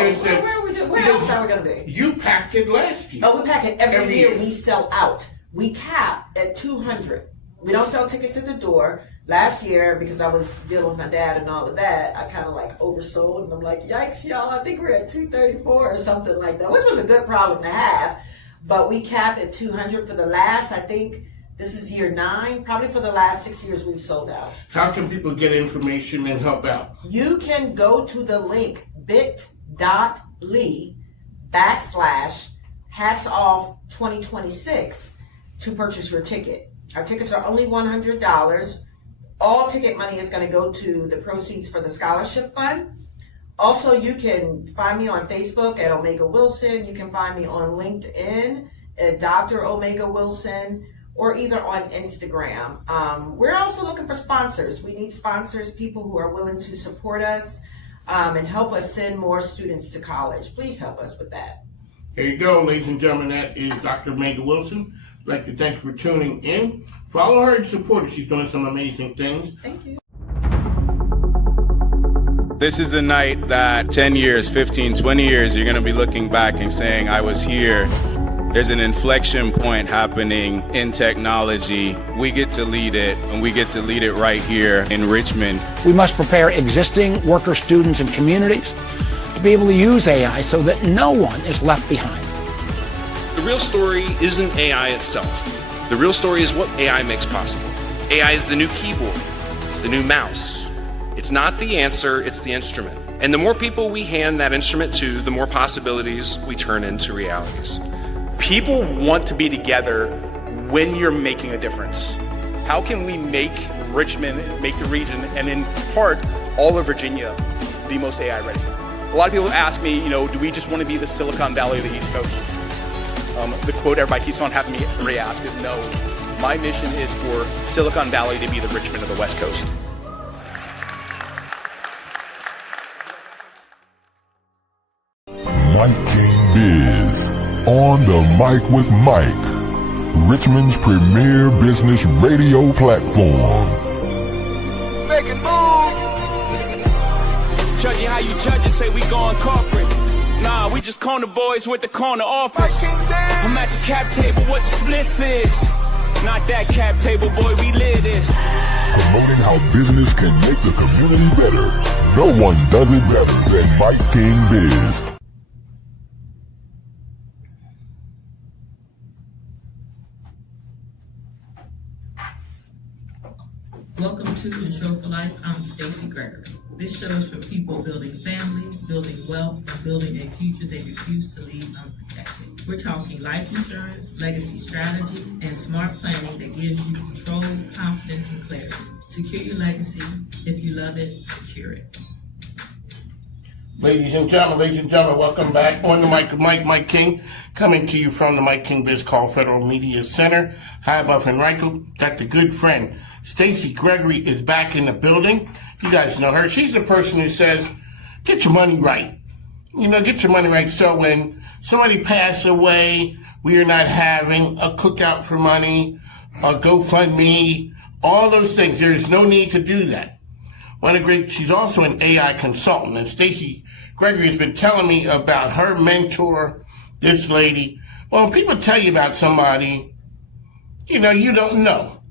Where else are we going to be? You packed it last year. Oh, we pack it every year. We sell out. We cap at 200. We don't sell tickets at the door. Last year, because I was dealing with my dad and all of that, I kind of like oversold, and I'm like, yikes, y'all, I think we're at 234 or something like that, which was a good problem to have. But we cap at 200 for the last, I think this is year 9, probably for the last 6 years we've sold out. How can people get information and help out? You can go to the link bit.ly/HatsOff2026 to purchase your ticket. Our tickets are only $100. All ticket money is going to go to the proceeds for the scholarship fund. Also, you can find me on Facebook at Omega Wilson. You can find me on LinkedIn at Dr. Omega Wilson, or either on Instagram. We're also looking for sponsors. We need sponsors, people who are willing to support us and help us send more students to college. Please help us with that. There you go, ladies and gentlemen. That is Dr. Omega Wilson. I'd like to thank you for tuning in. Follow her and support her. She's doing some amazing things. Thank you. This is a night that 10 years, 15, 20 years, you're going to be looking back and saying, I was here. There's an inflection point happening in technology. We get to lead it, and we get to lead it right here in Richmond. We must prepare existing worker students and communities to be able to use AI so that no one is left behind. The real story isn't AI itself. The real story is what AI makes possible. AI is the new keyboard. It's the new mouse. It's not the answer, it's the instrument. And the more people we hand that instrument to, the more possibilities we turn into realities. People want to be together when you're making a difference. How can we make Richmond, make the region, and in part, all of Virginia, the most AI ready? A lot of people ask me, do we just want to be the Silicon Valley of the East Coast? The quote everybody keeps on having me re-ask is no. My mission is for Silicon Valley to be the Richmond of the West Coast. Mike King Biz, on the mic with Mike, Richmond's premier business radio platform. Make it move! Judging how you judge it, say we going corporate. Nah, we just corner boys with the corner office. I'm at the cap table, what the splits is. Not that cap table, boy, we live this. Promoting how business can make the community better. No one does it better than Mike King Biz. Welcome to Intro for Life. I'm Stacy Gregory. This show is for people building families, building wealth, and building a future they refuse to leave unprotected. We're talking life insurance, legacy strategy, and smart planning that gives you control, confidence, and clarity. Secure your legacy. If you love it, secure it. Ladies and gentlemen, welcome back on the mic with Mike King, coming to you from the Mike King Biz Call Federal Media Center. Hi, Beth and Reichel. Got the good friend Stacy Gregory is back in the building. You guys know her. She's the person who says, get your money right. Get your money right. So when somebody passes away, we are not having a cookout for money, a GoFundMe, all those things. There is no need to do that. She's also an AI consultant. And Stacy Gregory has been telling me about her mentor, this lady. Well, when people tell you about somebody, you don't know.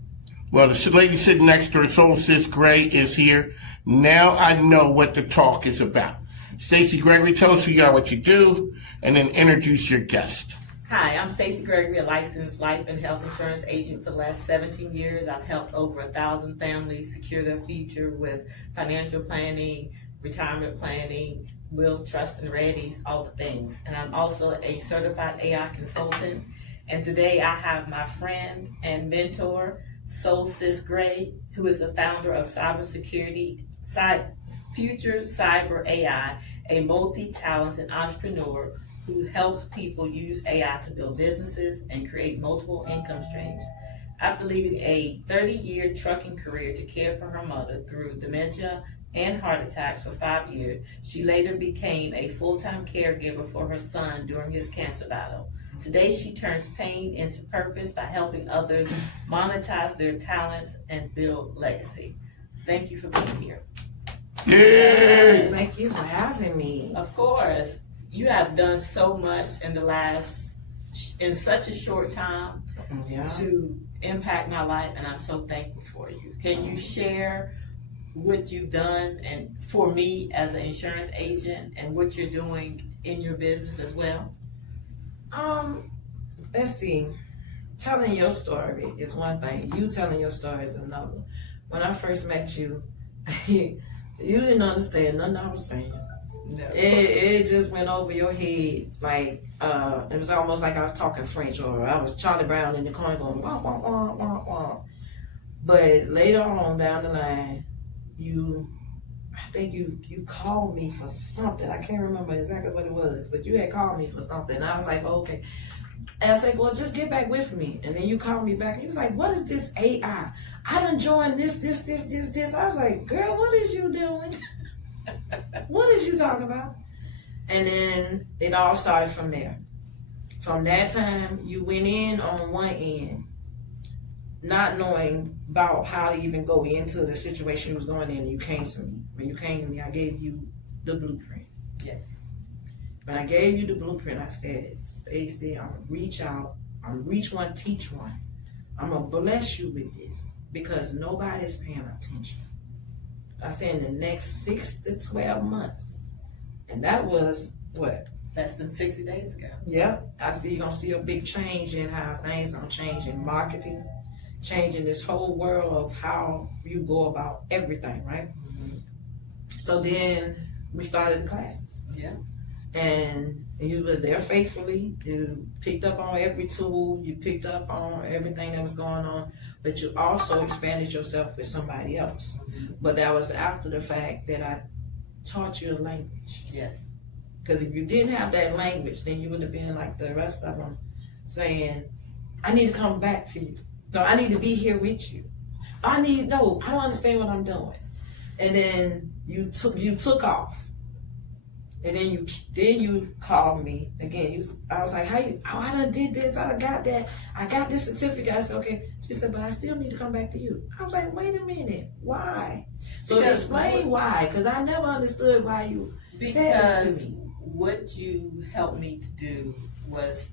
Well, the lady sitting next to her, Soul Sis Gray, is here. Now I know what the talk is about. Stacy Gregory, tell us who you are, what you do, and then introduce your guest. Hi, I'm Stacy Gregory, a licensed life and health insurance agent for the last 17 years. I've helped over 1,000 families secure their future with financial planning, retirement planning, wills, trusts, and readies, all the things. And I'm also a certified AI consultant. And today I have my friend and mentor, Soul Sis Gray, who is the founder of Cybersecurity, Future Cyber AI, a multi-talented entrepreneur who helps people use AI to build businesses and create multiple income streams. After leaving a 30-year trucking career to care for her mother through dementia and heart attacks for 5 years, she later became a full-time caregiver for her son during his cancer battle. Today, she turns pain into purpose by helping others monetize their talents and build legacy. Thank you for being here. Yay! Thank you for having me. Of course. You have done so much in such a short time to impact my life, and I'm so thankful for you. Can you share what you've done and for me as an insurance agent and what you're doing in your business as well? Let's see. Telling your story is one thing. You telling your story is another. When I first met you, you didn't understand nothing I was saying. No. It just went over your head like it was almost like I was talking French, or I was Charlie Brown in the corner going wah wah wah wah wah. But later on down the line, I think you called me for something. I can't remember exactly what it was, but you had called me for something. And I was like, okay. And I was like, well, just get back with me. And then you called me back and you was like, what is this AI? I done joined this. I was like, girl, what is you doing? What is you talking about? And then it all started from there. From that time, you went in on one end, not knowing about how to even go into the situation you was going in, and you came to me. When you came to me, I gave you the blueprint. Yes. When I gave you the blueprint, I said, Stacy, I'm gonna reach out, I'm gonna reach one, teach one. I'm gonna bless you with this because nobody's paying attention. I said in the next 6 to 12 months. And that was what? Less than 60 days ago. Yep. I see you're gonna see a big change in how things gonna change in marketing, changing this whole world of how you go about everything, right? Mm-hmm. So then we started the classes. Yeah. And you were there faithfully. You picked up on every tool. You picked up on everything that was going on. But you also expanded yourself with somebody else. Mm-hmm. But that was after the fact that I taught you a language. Yes. Because if you didn't have that language, then you would have been like the rest of them saying, I need to come back to you. No, I need to be here with you. I don't understand what I'm doing. And then you took off. And then you called me again. I was like, I done did this, I got that, I got this certificate. I said, okay. She said, but I still need to come back to you. I was like, wait a minute, why? So explain why, because I never understood why you said that to me. What you helped me to do was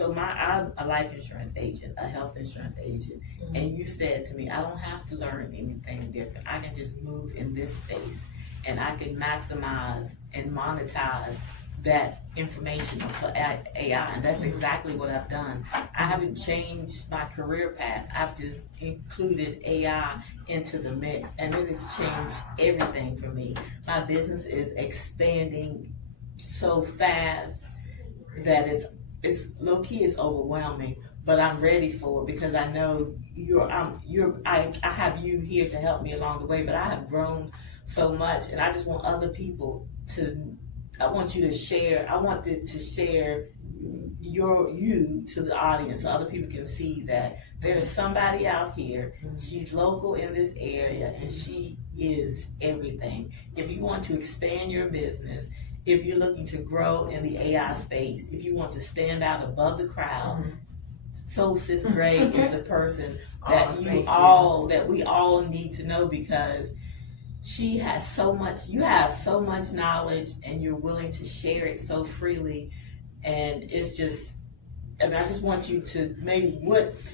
I'm a life insurance agent, a health insurance agent, mm-hmm. And you said to me, I don't have to learn anything different. I can just move in this space and I can maximize and monetize that information for AI, and that's exactly what I've done. I haven't changed my career path. I've just included AI into the mix, and it has changed everything for me. My business is expanding so fast that it's low-key is overwhelming, but I'm ready for it because I know I have you here to help me along the way, but I have grown so much, and I just want other people I want you to share. I want to share you to the audience so other people can see that there's somebody out here. She's local in this area and she is everything. If you want to expand your business, if you're looking to grow in the AI space, if you want to stand out above the crowd, Soul Sis Gray is the person that we all need to know, because she has so much, you have so much knowledge, and you're willing to share it so freely. And it's just, I mean, I just want you to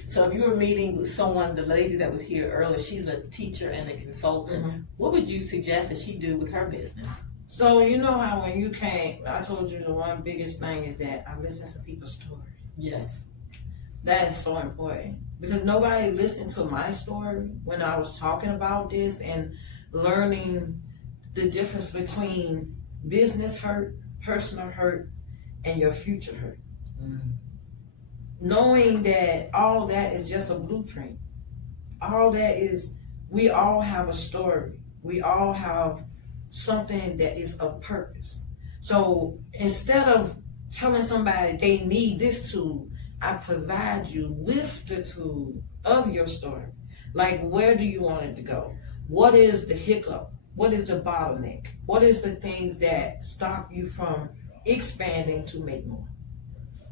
so if you were meeting with someone, the lady that was here earlier, she's a teacher and a consultant. What would you suggest that she do with her business? So you know how when you came, I told you the one biggest thing is that I listen to people's story. Yes. That is so important, because nobody listened to my story when I was talking about this and learning the difference between business hurt, personal hurt, and your future hurt. Knowing that all that is just a blueprint. All that is, we all have a story. We all have something that is of purpose. So instead of telling somebody they need this tool, I provide you with the tool of your story. Like, where do you want it to go? What is the hiccup? What is the bottleneck? What is the things that stop you from expanding to make more?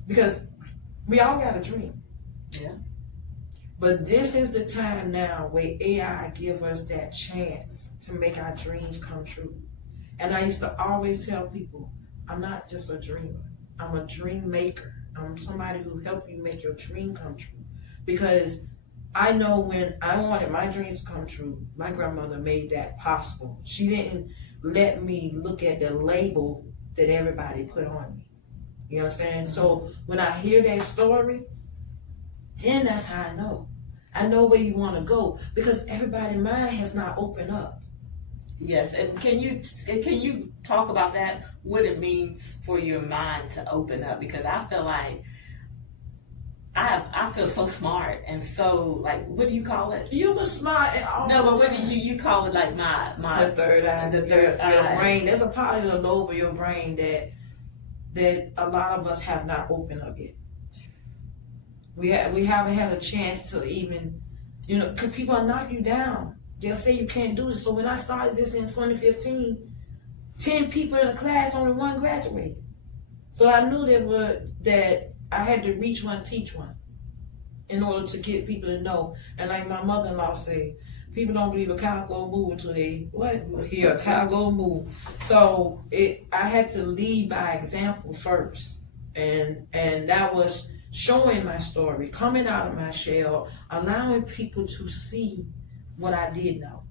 Because we all got a dream. Yeah. But this is the time now where AI give us that chance to make our dreams come true. And I used to always tell people, I'm not just a dreamer. I'm a dream maker. I'm somebody who help you make your dream come true. Because I know when I wanted my dreams to come true, my grandmother made that possible. She didn't let me look at the label that everybody put on me. You know what I'm saying? So when I hear that story, then that's how I know. I know where you want to go, because everybody's mind has not opened up. Yes, and can you talk about that? What it means for your mind to open up? Because I feel like I feel so smart and so, like, what do you call it? You were smart. No, but what do you call it? Like my the third eye, the third eye. Your brain. There's a part of the lobe of your brain that a lot of us have not opened up yet. We haven't had a chance to even, because people knock you down. They'll say you can't do this. So when I started this in 2015, 10 people in the class, only one graduated. So I knew that I had to reach one, teach one, in order to get people to know. And like my mother-in-law said, people don't believe a cow go move until they hear a cow go move. So I had to lead by example first, and that was showing my story, coming out of my shell, allowing people to see what I did know.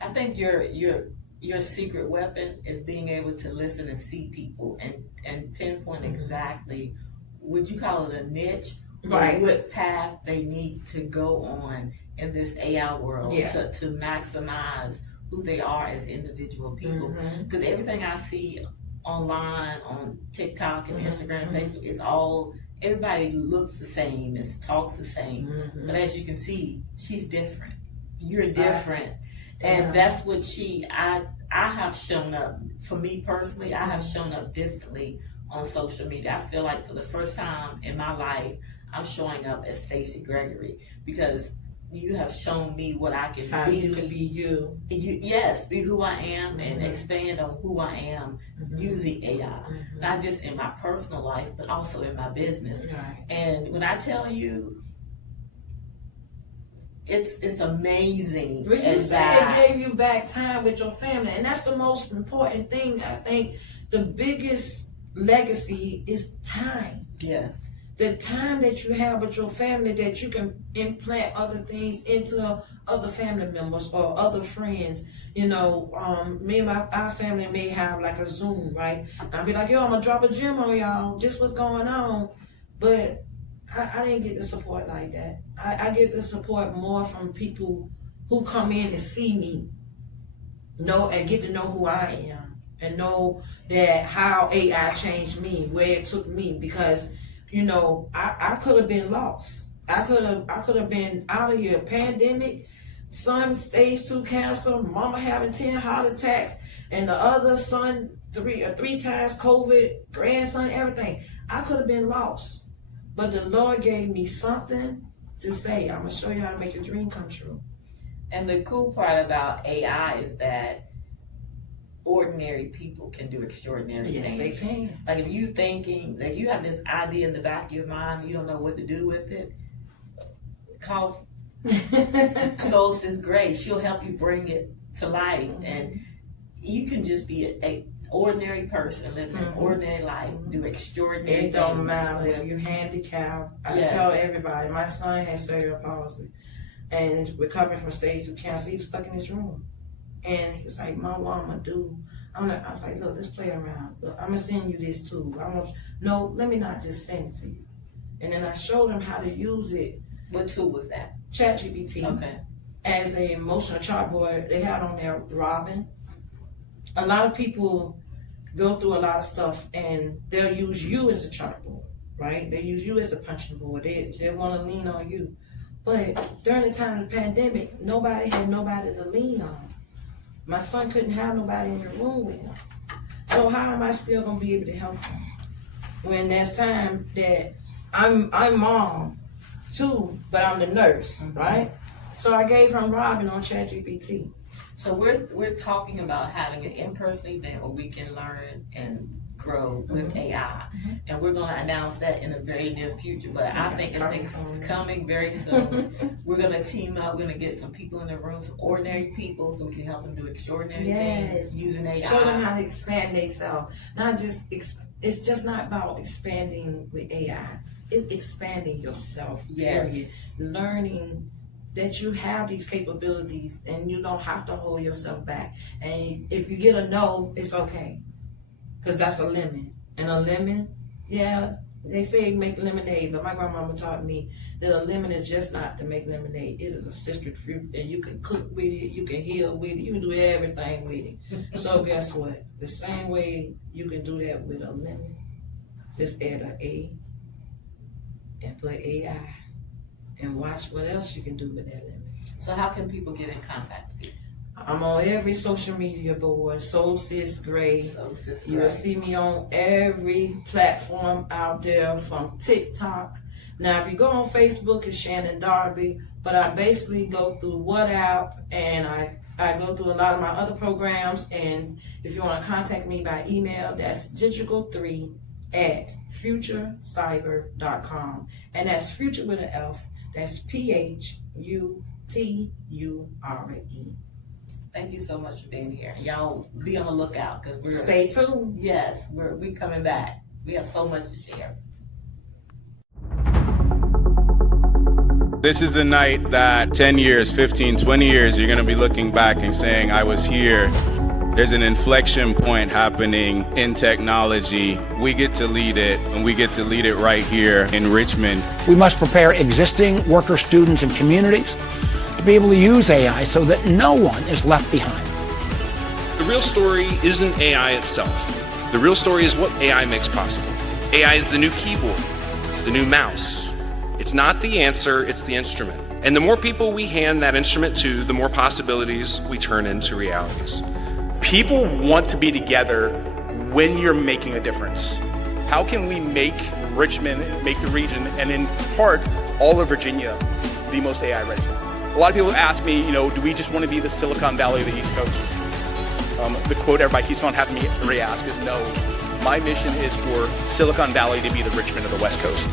I think your secret weapon is being able to listen and see people and pinpoint exactly, would you call it a niche? Right. What path they need to go on in this AI world to maximize who they are as individual people. Because everything I see online on TikTok and Instagram, Facebook, it's all, everybody looks the same, talks the same. But as you can see, she's different. You're different. And that's what I have shown up, for me personally, I have shown up differently on social media. I feel like for the first time in my life, I'm showing up as Stacy Gregory, because you have shown me what I can be. You can be you. Yes, be who I am and expand on who I am using AI. Not just in my personal life, but also in my business. And when I tell you, it's amazing. When you say it gave you back time with your family, and that's the most important thing. I think the biggest legacy is time. Yes. The time that you have with your family, that you can implant other things into other family members or other friends. Me and our family may have like a Zoom, right? And I'll be like, yo, I'm gonna drop a gem on y'all. This what's going on. But I didn't get the support like that. I get the support more from people who come in and see me, and get to know who I am, and know that how AI changed me, where it took me, because I could have been lost. I could have been out of here. Pandemic, son stage 2 cancer, mama having 10 heart attacks, and the other son three times COVID, grandson, everything. I could have been lost. But the Lord gave me something to say. I'm going to show you how to make your dream come true. And the cool part about AI is that ordinary people can do extraordinary Yes, things. they can. Like if you thinking, like you have this idea in the back of your mind, you don't know what to do with it, call Soul Sis Gray. She'll help you bring it to life. And you can just be a ordinary person living an ordinary life, do extraordinary It don't things matter with- if you're handicapped. I Yeah. tell everybody, my son has cerebral palsy and recovering from stage 2 cancer. He was stuck in his room. And he was like, Mom, what I'm gonna do? I was like, look, let's play around. Look, I'm gonna send you this too. No, let me not just send it to you. And then I showed him how to use it. What tool was that? ChatGPT. Okay. As an emotional chalkboard, they had on there Robin. A lot of people go through a lot of stuff and they'll use you as a chalkboard, right? They use you as a punching board. They want to lean on you. But during the time of the pandemic, nobody had nobody to lean on. My son couldn't have nobody in the room with him. So how am I still gonna be able to help him when there's time that I'm mom too, but I'm the nurse, right? So I gave him Robin on ChatGPT. So we're talking about having an in-person event where we can learn and grow with AI, and we're going to announce that in a very near future. But I think it's coming very soon. We're going to team up. We're going to get some people in the room, some ordinary people, so we can help them do extraordinary things using AI. Show them how to expand themselves. Not just it's just not about expanding with AI. It's expanding yourself. Yes. Period. Learning that you have these capabilities and you don't have to hold yourself back. And if you get a no, it's okay. Because that's a lemon. And a lemon, yeah, they say make lemonade, but my grandmama taught me that a lemon is just not to make lemonade. It is a citrus fruit, and you can cook with it, you can heal with it, you can do everything with it. So guess what? The same way you can do that with a lemon, just add an A and put AI. And watch what else you can do with that lemon. So how can people get in contact with you? I'm on every social media board, Soul Sis Gray. Soul Sis You'll Gray. see me on every platform out there from TikTok. Now, if you go on Facebook, it's Shannon Darby, but I basically go through WhatsApp and I go through a lot of my other programs. And if you want to contact me by email, that's digital3@futurecyber.com. And that's future with an F. That's PHUTURE. Thank you so much for being here. Y'all be on the lookout because we're stay tuned. Yes, we coming back. We have so much to share. This is a night that 10 years, 15, 20 years, you're going to be looking back and saying, I was here. There's an inflection point happening in technology. We get to lead it, and we get to lead it right here in Richmond. We must prepare existing worker students and communities to be able to use AI so that no one is left behind. The real story isn't AI itself. The real story is what AI makes possible. AI is the new keyboard. It's the new mouse. It's not the answer, it's the instrument. And the more people we hand that instrument to, the more possibilities we turn into realities. People want to be together when you're making a difference. How can we make Richmond, make the region, and in part, all of Virginia, the most AI ready? A lot of people ask me, do we just want to be the Silicon Valley of the East Coast? The quote everybody keeps on having me re-ask is no. My mission is for Silicon Valley to be the Richmond of the West Coast.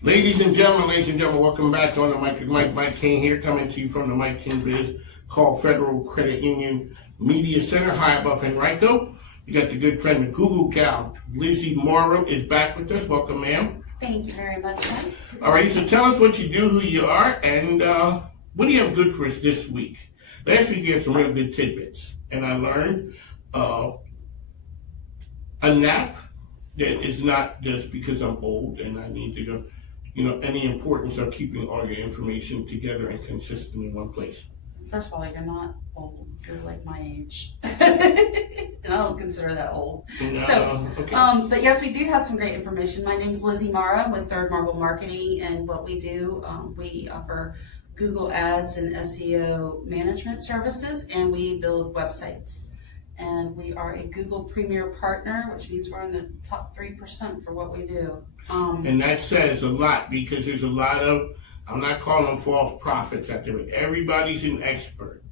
Ladies and gentlemen, welcome back on the mic. Mike King here, coming to you from the Mike King Biz called Federal Credit Union Media Center, high above Henrico. You got the good friend, the Google gal, Lizzie Morrow is back with us. Welcome, ma'am. Thank you very much, Mike. All right, so tell us what you do, who you are, and what do you have good for us this week? Last week you had some real good tidbits, and I learned a nap that is not just because I'm old and I need to go, any importance of keeping all your information together and consistent in one place. First of all, you're not old. You're like my age. And I don't consider that old. No, so, okay. But yes, we do have some great information. My name's Lizzie Morrow. I'm with Third Marble Marketing, and what we do, we offer Google Ads and SEO management services, and we build websites. And we are a Google Premier Partner, which means we're in the top 3% for what we do. And that says a lot because there's a lot of I'm not calling them false prophets out there. Everybody's an expert,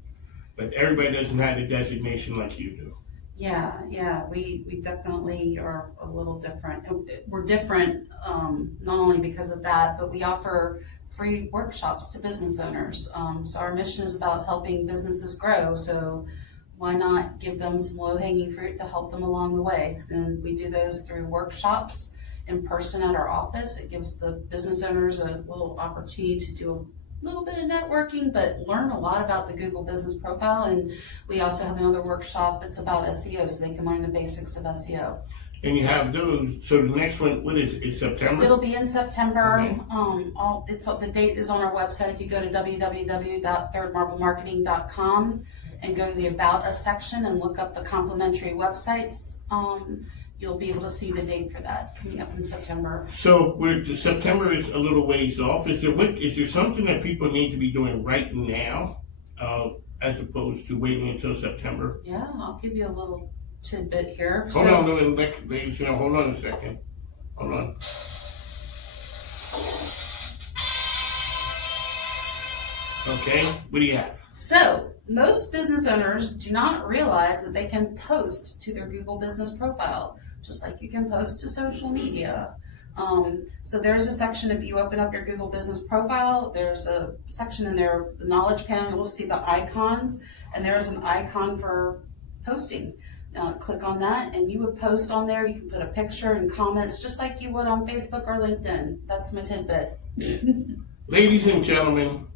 but everybody doesn't have the designation like you do. Yeah, we definitely are a little different. We're different not only because of that, but we offer free workshops to business owners. So our mission is about helping businesses grow. So why not give them some low-hanging fruit to help them along the way? And we do those through workshops in person at our office. It gives the business owners a little opportunity to do a little bit of networking, but learn a lot about the Google business profile. And we also have another workshop that's about SEO, so they can learn the basics of SEO. And you have those. So the next one, what is it? It's September? It'll be in September. Okay. The date is on our website. If you go to www.thirdmarblemarketing.com and go to the About Us section and look up the complimentary websites, you'll be able to see the date for that coming up in September. So September is a little ways off. Is there something that people need to be doing right now as opposed to waiting until September? Yeah, I'll give you a little tidbit here. Hold on, ladies, hold on a second. Hold on. Okay, what do you have? So, most business owners do not realize that they can post to their Google business profile, just like you can post to social media. So there's a section, if you open up your Google business profile, there's a section in there, the knowledge panel, you'll see the icons, and there's an icon for posting. Click on that and you would post on there. You can put a picture and comments just like you would on Facebook or LinkedIn. That's my tidbit. Ladies and gentlemen,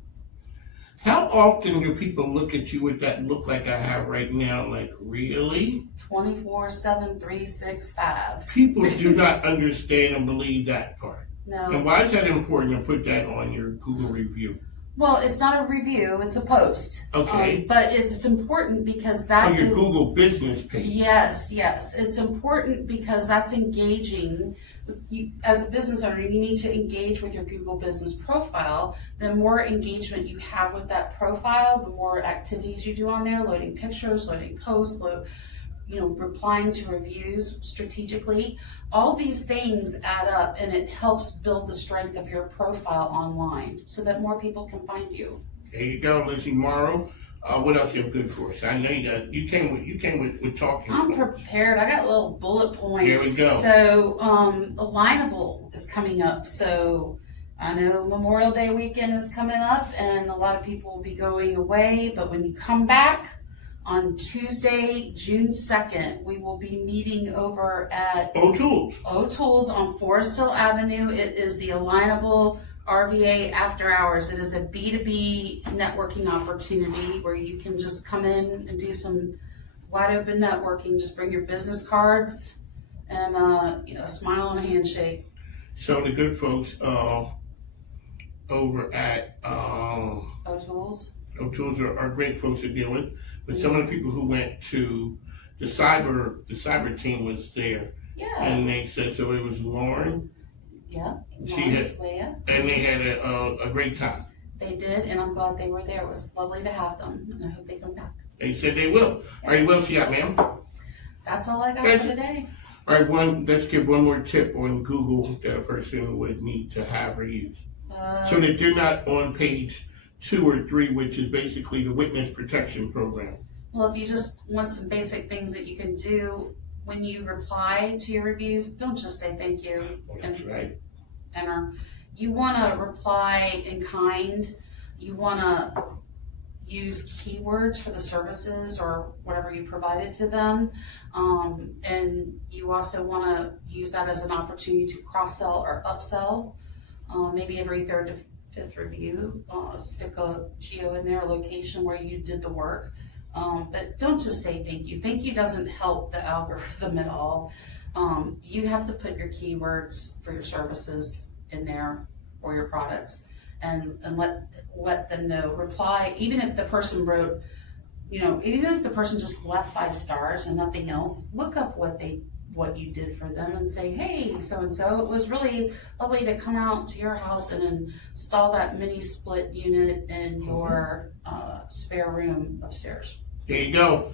how often do people look at you with that look like I have right now? Like, really? 24/7, 365. People do not understand and believe that part. No. And why is that important to put that on your Google review? Well, it's not a review, it's a post. Okay. But it's important because that your is... Google business page. Yes. It's important because that's engaging. You, as a business owner, you need to engage with your Google business profile. The more engagement you have with that profile, the more activities you do on there, loading pictures, loading posts, replying to reviews strategically. All these things add up and it helps build the strength of your profile online so that more people can find you. There you go, Lizzie Morrow. What else you have good for us? I know you came with talking I'm points. prepared. I got little bullet points. Here we go. So, Alignable is coming up. So, I know Memorial Day weekend is coming up and a lot of people will be going away. But when you come back on June 2nd, we will be meeting over at O'Toole's on Forest Hill Avenue. It is the Alignable RVA After Hours. It is a B2B networking opportunity where you can just come in and do some wide open networking. Just bring your business cards and a smile and a handshake. So the good folks over at O'Toole's are great folks to deal with. But some of the people who went to the cyber team was there. Yeah. And they said, so it was Lauren. Yeah. And they had a great time. They did, and I'm glad they were there. It was lovely to have them, and I hope they come back. They said they will. All right, what else you got, ma'am? That's all I got for today. All right, let's give one more tip on Google that a person would need to have or use. So that they're not on page 2 or 3, which is basically the witness protection program. Well, if you just want some basic things that you can do when you reply to your reviews, don't just say thank you. That's right. Enter. You want to reply in kind. You want to use keywords for the services or whatever you provided to them. And you also want to use that as an opportunity to cross-sell or upsell. Maybe every 3rd to 5th review, stick a geo in there, a location where you did the work. But don't just say thank you. Thank you doesn't help the algorithm at all. You have to put your keywords for your services in there or your products and let them know. Reply, even if the person wrote, even if the person just left 5 stars and nothing else, look up what you did for them and say, hey, so-and-so, it was really lovely to come out to your house and install that mini split unit in your spare room upstairs. There you go.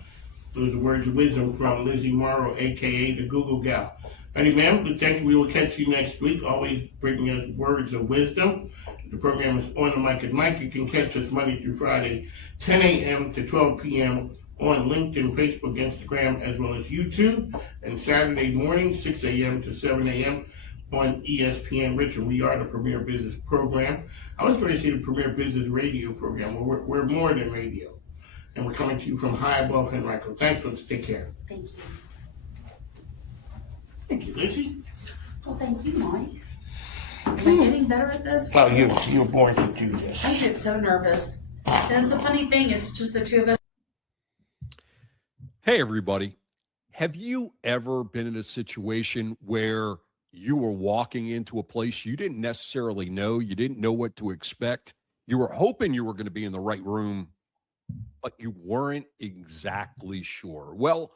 Those are words of wisdom from Lizzie Morrow, a.k.a. the Google Gal. Alrighty, ma'am. Thank you. We will catch you next week. Always bringing us words of wisdom. The program is On the Mic with Mike. You can catch us Monday through Friday, 10 a.m. to 12 p.m. on LinkedIn, Facebook, Instagram, as well as YouTube. And Saturday morning, 6 a.m. to 7 a.m. on ESPN Richmond. We are the premier business program. I was going to say the premier business radio program. We're more than radio. And we're coming to you from high above Henrico. Thanks, folks. Take care. Thank you. Thank you, Lizzie. Well, thank you, Mike. Am I getting better at this? Oh, you were born to do this. I get so nervous. That's the funny thing. It's just the two of us. Hey, everybody. Have you ever been in a situation where you were walking into a place you didn't necessarily know, you didn't know what to expect? You were hoping you were going to be in the right room, but you weren't exactly sure. Well,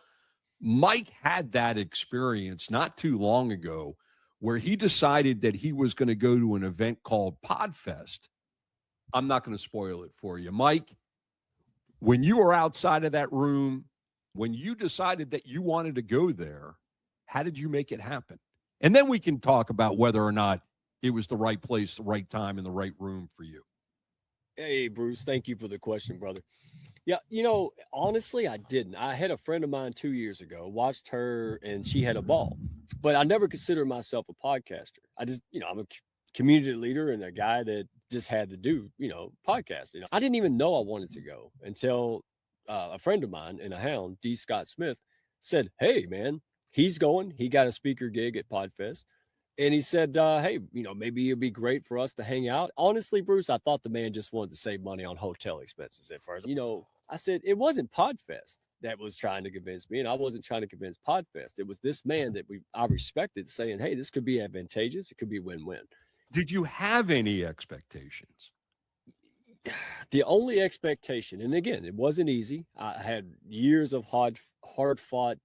Mike had that experience not too long ago where he decided that he was going to go to an event called Podfest. I'm not going to spoil it for you. Mike, when you were outside of that room, when you decided that you wanted to go there, how did you make it happen? And then we can talk about whether or not it was the right place, the right time, and the right room for you. Hey, Bruce, thank you for the question, brother. Yeah, you know, honestly, I didn't. I had a friend of mine 2 years ago, watched her, and she had a ball. But I never considered myself a podcaster. I just, I'm a community leader and a guy that just had to do, podcasting. I didn't even know I wanted to go until a friend of mine in a Hound, D. Scott Smith, said, hey, man, he's going. He got a speaker gig at Podfest. And he said, hey, maybe it'd be great for us to hang out. Honestly, Bruce, I thought the man just wanted to save money on hotel expenses at first. I said, it wasn't Podfest that was trying to convince me, and I wasn't trying to convince Podfest. It was this man that I respected saying, hey, this could be advantageous. It could be win-win. Did you have any expectations? The only expectation, and again, it wasn't easy. I had years of hard-fought,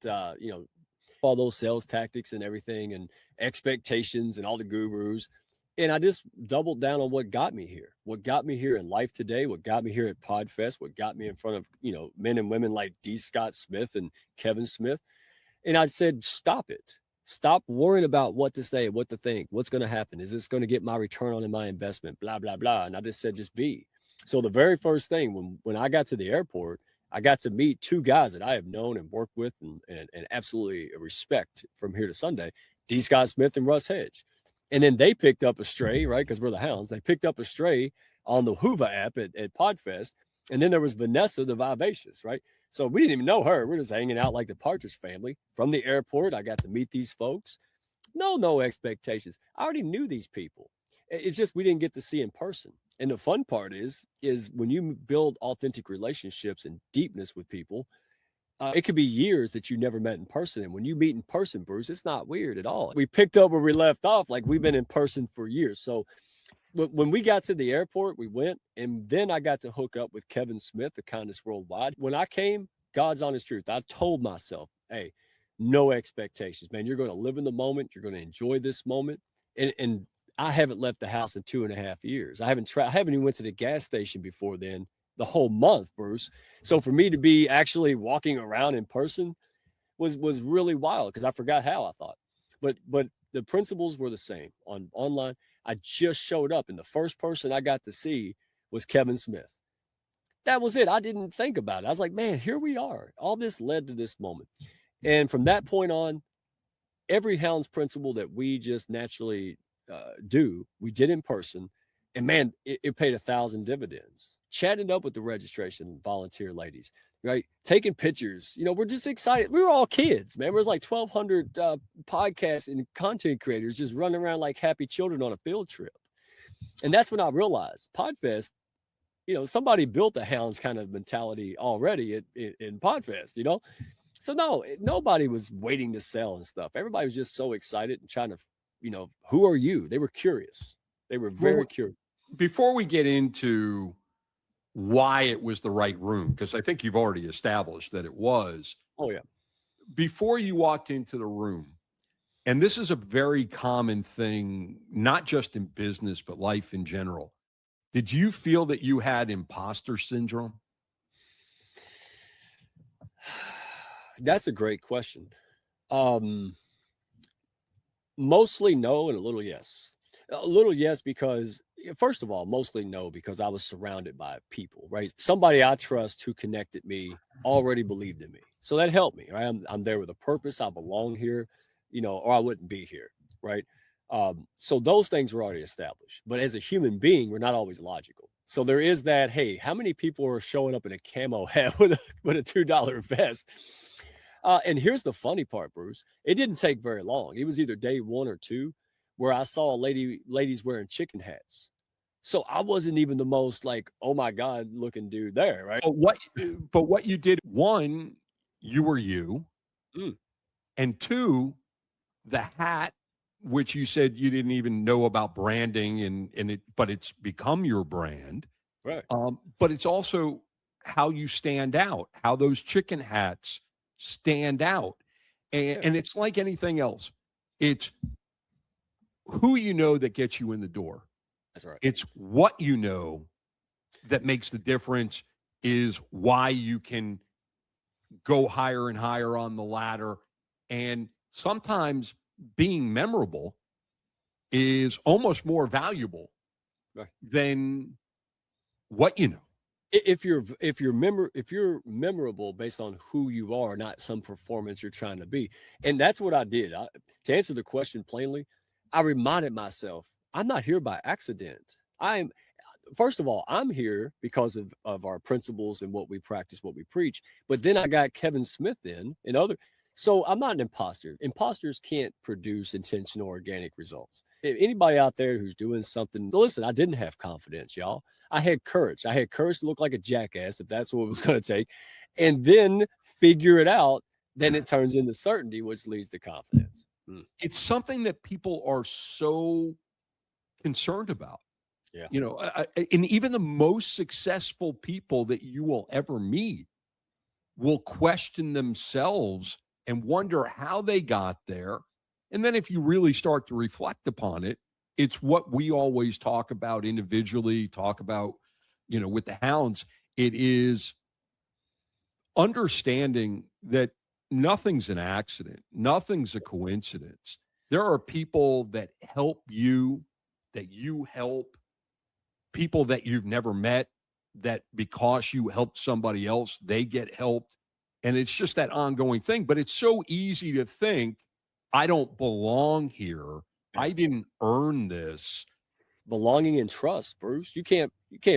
all those sales tactics and everything and expectations and all the gurus. And I just doubled down on what got me here in life today, what got me here at Podfest, what got me in front of, men and women like D. Scott Smith and Kevin Smith. And I said, stop it. Stop worrying about what to say, what to think, what's going to happen. Is this going to get my return on my investment? Blah, blah, blah. And I just said, just be. So the very first thing when I got to the airport, I got to meet two guys that I have known and worked with and absolutely respect from here to Sunday, D. Scott Smith and Russ Hedge. And then they picked up a stray, right? Because we're the Hounds. They picked up a stray on the Hoover app at Podfest. And then there was Vanessa, the Vivacious, right? So we didn't even know her. We're just hanging out like the Partridge Family. From the airport, I got to meet these folks. No expectations. I already knew these people. It's just we didn't get to see in person. And the fun part is when you build authentic relationships and deepness with people, it could be years that you never met in person. And when you meet in person, Bruce, it's not weird at all. We picked up where we left off, like we've been in person for years. So when we got to the airport, we went, and then I got to hook up with Kevin Smith, the Kindness Worldwide. When I came, God's honest truth, I told myself, hey, no expectations, man. You're going to live in the moment. You're going to enjoy this moment. And I haven't left the house in 2.5 years. I haven't even went to the gas station before then, the whole month, Bruce. So for me to be actually walking around in person was really wild because I forgot how I thought. But the principles were the same on online. I just showed up, and the first person I got to see was Kevin Smith. That was it. I didn't think about it. I was like, man, here we are. All this led to this moment. And from that point on, every Hounds principle that we just naturally we did in person. And man, it paid 1,000 dividends. Chatting up with the registration volunteer ladies, right? Taking pictures. We're just excited. We were all kids, man. There was like 1,200 podcasts and content creators just running around like happy children on a field trip. And that's when I realized Podfest, somebody built a Hounds kind of mentality already in Podfest, So no, nobody was waiting to sell and stuff. Everybody was just so excited and trying to, who are you? They were curious. They were very curious. Before we get into why it was the right room, because I think you've already established that it was. Oh, yeah. Before you walked into the room, and this is a very common thing, not just in business, but life in general. Did you feel that you had imposter syndrome? That's a great question. Mostly no and a little yes. A little yes because, first of all, mostly no because I was surrounded by people, right? Somebody I trust who connected me already believed in me. So that helped me, right? I'm there with a purpose. I belong here, or I wouldn't be here, right? So those things were already established. But as a human being, we're not always logical. So there is that, hey, how many people are showing up in a camo hat with a $2 vest? And here's the funny part, Bruce. It didn't take very long. It was either day 1 or 2 where I saw ladies wearing chicken hats. So I wasn't even the most like, oh my God, looking dude there, right? But what you did, one, you were you. And 2, the hat, which you said you didn't even know about branding but it's become your brand. Right. But it's also how you stand out, how those chicken hats stand out. And it's like anything else. It's who you know that gets you in the door. That's right. It's what you know that makes the difference, is why you can go higher and higher on the ladder. And sometimes being memorable is almost more valuable than what you know. If you're memorable based on who you are, not some performance you're trying to be. And that's what I did. To answer the question plainly, I reminded myself, I'm not here by accident. First of all, I'm here because of our principles and what we practice, what we preach. But then I got Kevin Smith in and other. So I'm not an imposter. Imposters can't produce intentional organic results. If anybody out there who's doing something, listen, I didn't have confidence, y'all. I had courage. I had courage to look like a jackass if that's what it was going to take. And then figure it out. Then it turns into certainty, which leads to confidence. It's something that people are so concerned about. Yeah. And even the most successful people that you will ever meet will question themselves and wonder how they got there. And then if you really start to reflect upon it, it's what we always talk about individually, talk about, with the Hounds. It is understanding that nothing's an accident. Nothing's a coincidence. There are people that help you, that you help, people that you've never met, that because you helped somebody else, they get helped. And it's just that ongoing thing. But it's so easy to think, I don't belong here. I didn't earn this. Belonging and trust, Bruce. You can't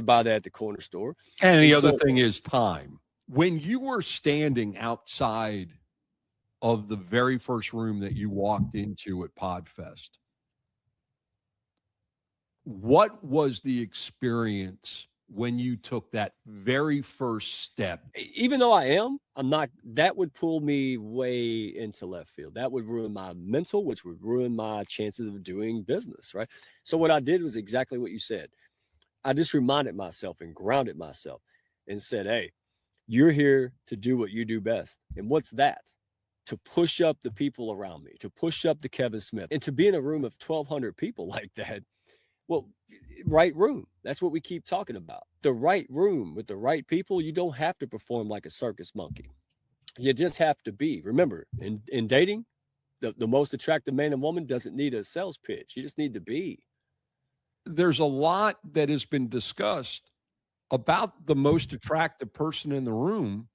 buy that at the corner store. And the other thing is time. When you were standing outside of the very first room that you walked into at PodFest, what was the experience when you took that very first step? Even though I'm not, that would pull me way into left field. That would ruin my mental, which would ruin my chances of doing business, right? So what I did was exactly what you said. I just reminded myself and grounded myself and said, hey, you're here to do what you do best. And what's that? To push up the people around me, to push up the Kevin Smith, and to be in a room of 1,200 people like that. Well, right room. That's what we keep talking about. The right room with the right people. You don't have to perform like a circus monkey. You just have to be. Remember, in dating, the most attractive man and woman doesn't need a sales pitch. You just need to be. There's a lot that has been discussed about the most attractive person in the room,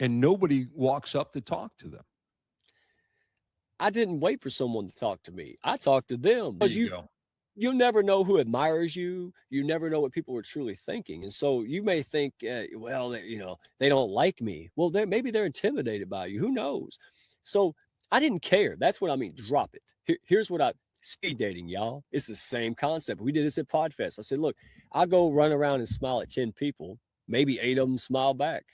and nobody walks up to talk to them. I didn't wait for someone to talk to me. I talked to them. There you go. You'll never know who admires you. You never know what people are truly thinking. And so you may think, they don't like me. Well, maybe they're intimidated by you. Who knows? So I didn't care. That's what I mean. Drop it. Here's what speed dating, y'all. It's the same concept. We did this at PodFest. I said, look, I'll go run around and smile at 10 people. Maybe 8 of them smile back.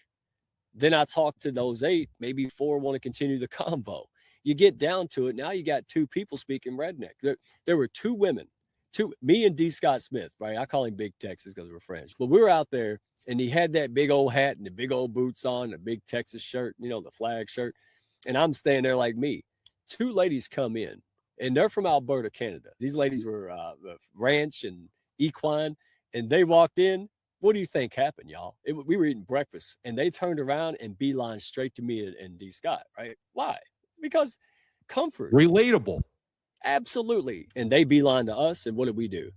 Then I talk to those 8. Maybe 4 want to continue the convo. You get down to it. Now you got 2 people speaking redneck. There were 2 women. Me and D. Scott Smith, right? I call him Big Texas because we're friends. But we were out there, and he had that big old hat and the big old boots on, the big Texas shirt, the flag shirt. And I'm standing there like me. 2 ladies come in, and they're from Alberta, Canada. These ladies were ranch and equine, and they walked in. What do you think happened, y'all? We were eating breakfast, and they turned around and beeline straight to me and D. Scott, right? Why? Because comfort. Relatable. Absolutely. And they beeline to us. And what did we do?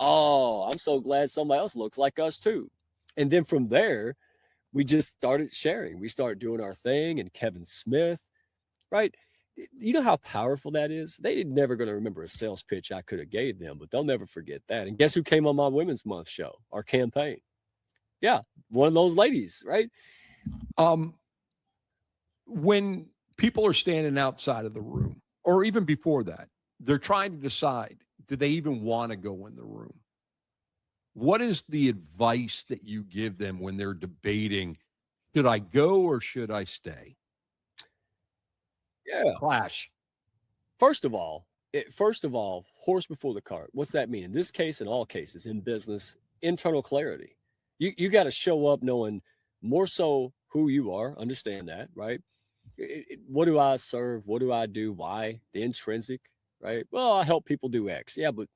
Oh, I'm so glad somebody else looks like us too. And then from there, we just started sharing. We started doing our thing. And Kevin Smith, right? You know how powerful that is? They never going to remember a sales pitch I could have gave them, but they'll never forget that. And guess who came on my Women's Month show, our campaign? Yeah, one of those ladies, right? When people are standing outside of the room, or even before that, they're trying to decide, do they even want to go in the room? What is the advice that you give them when they're debating, should I go or should I stay? Yeah. Flash. First of all, horse before the cart. What's that mean? In this case, in all cases, in business, internal clarity. You got to show up knowing more so who you are, understand that, right? What do I serve? What do I do? Why? The intrinsic, right? Well, I help people do X. Yeah, but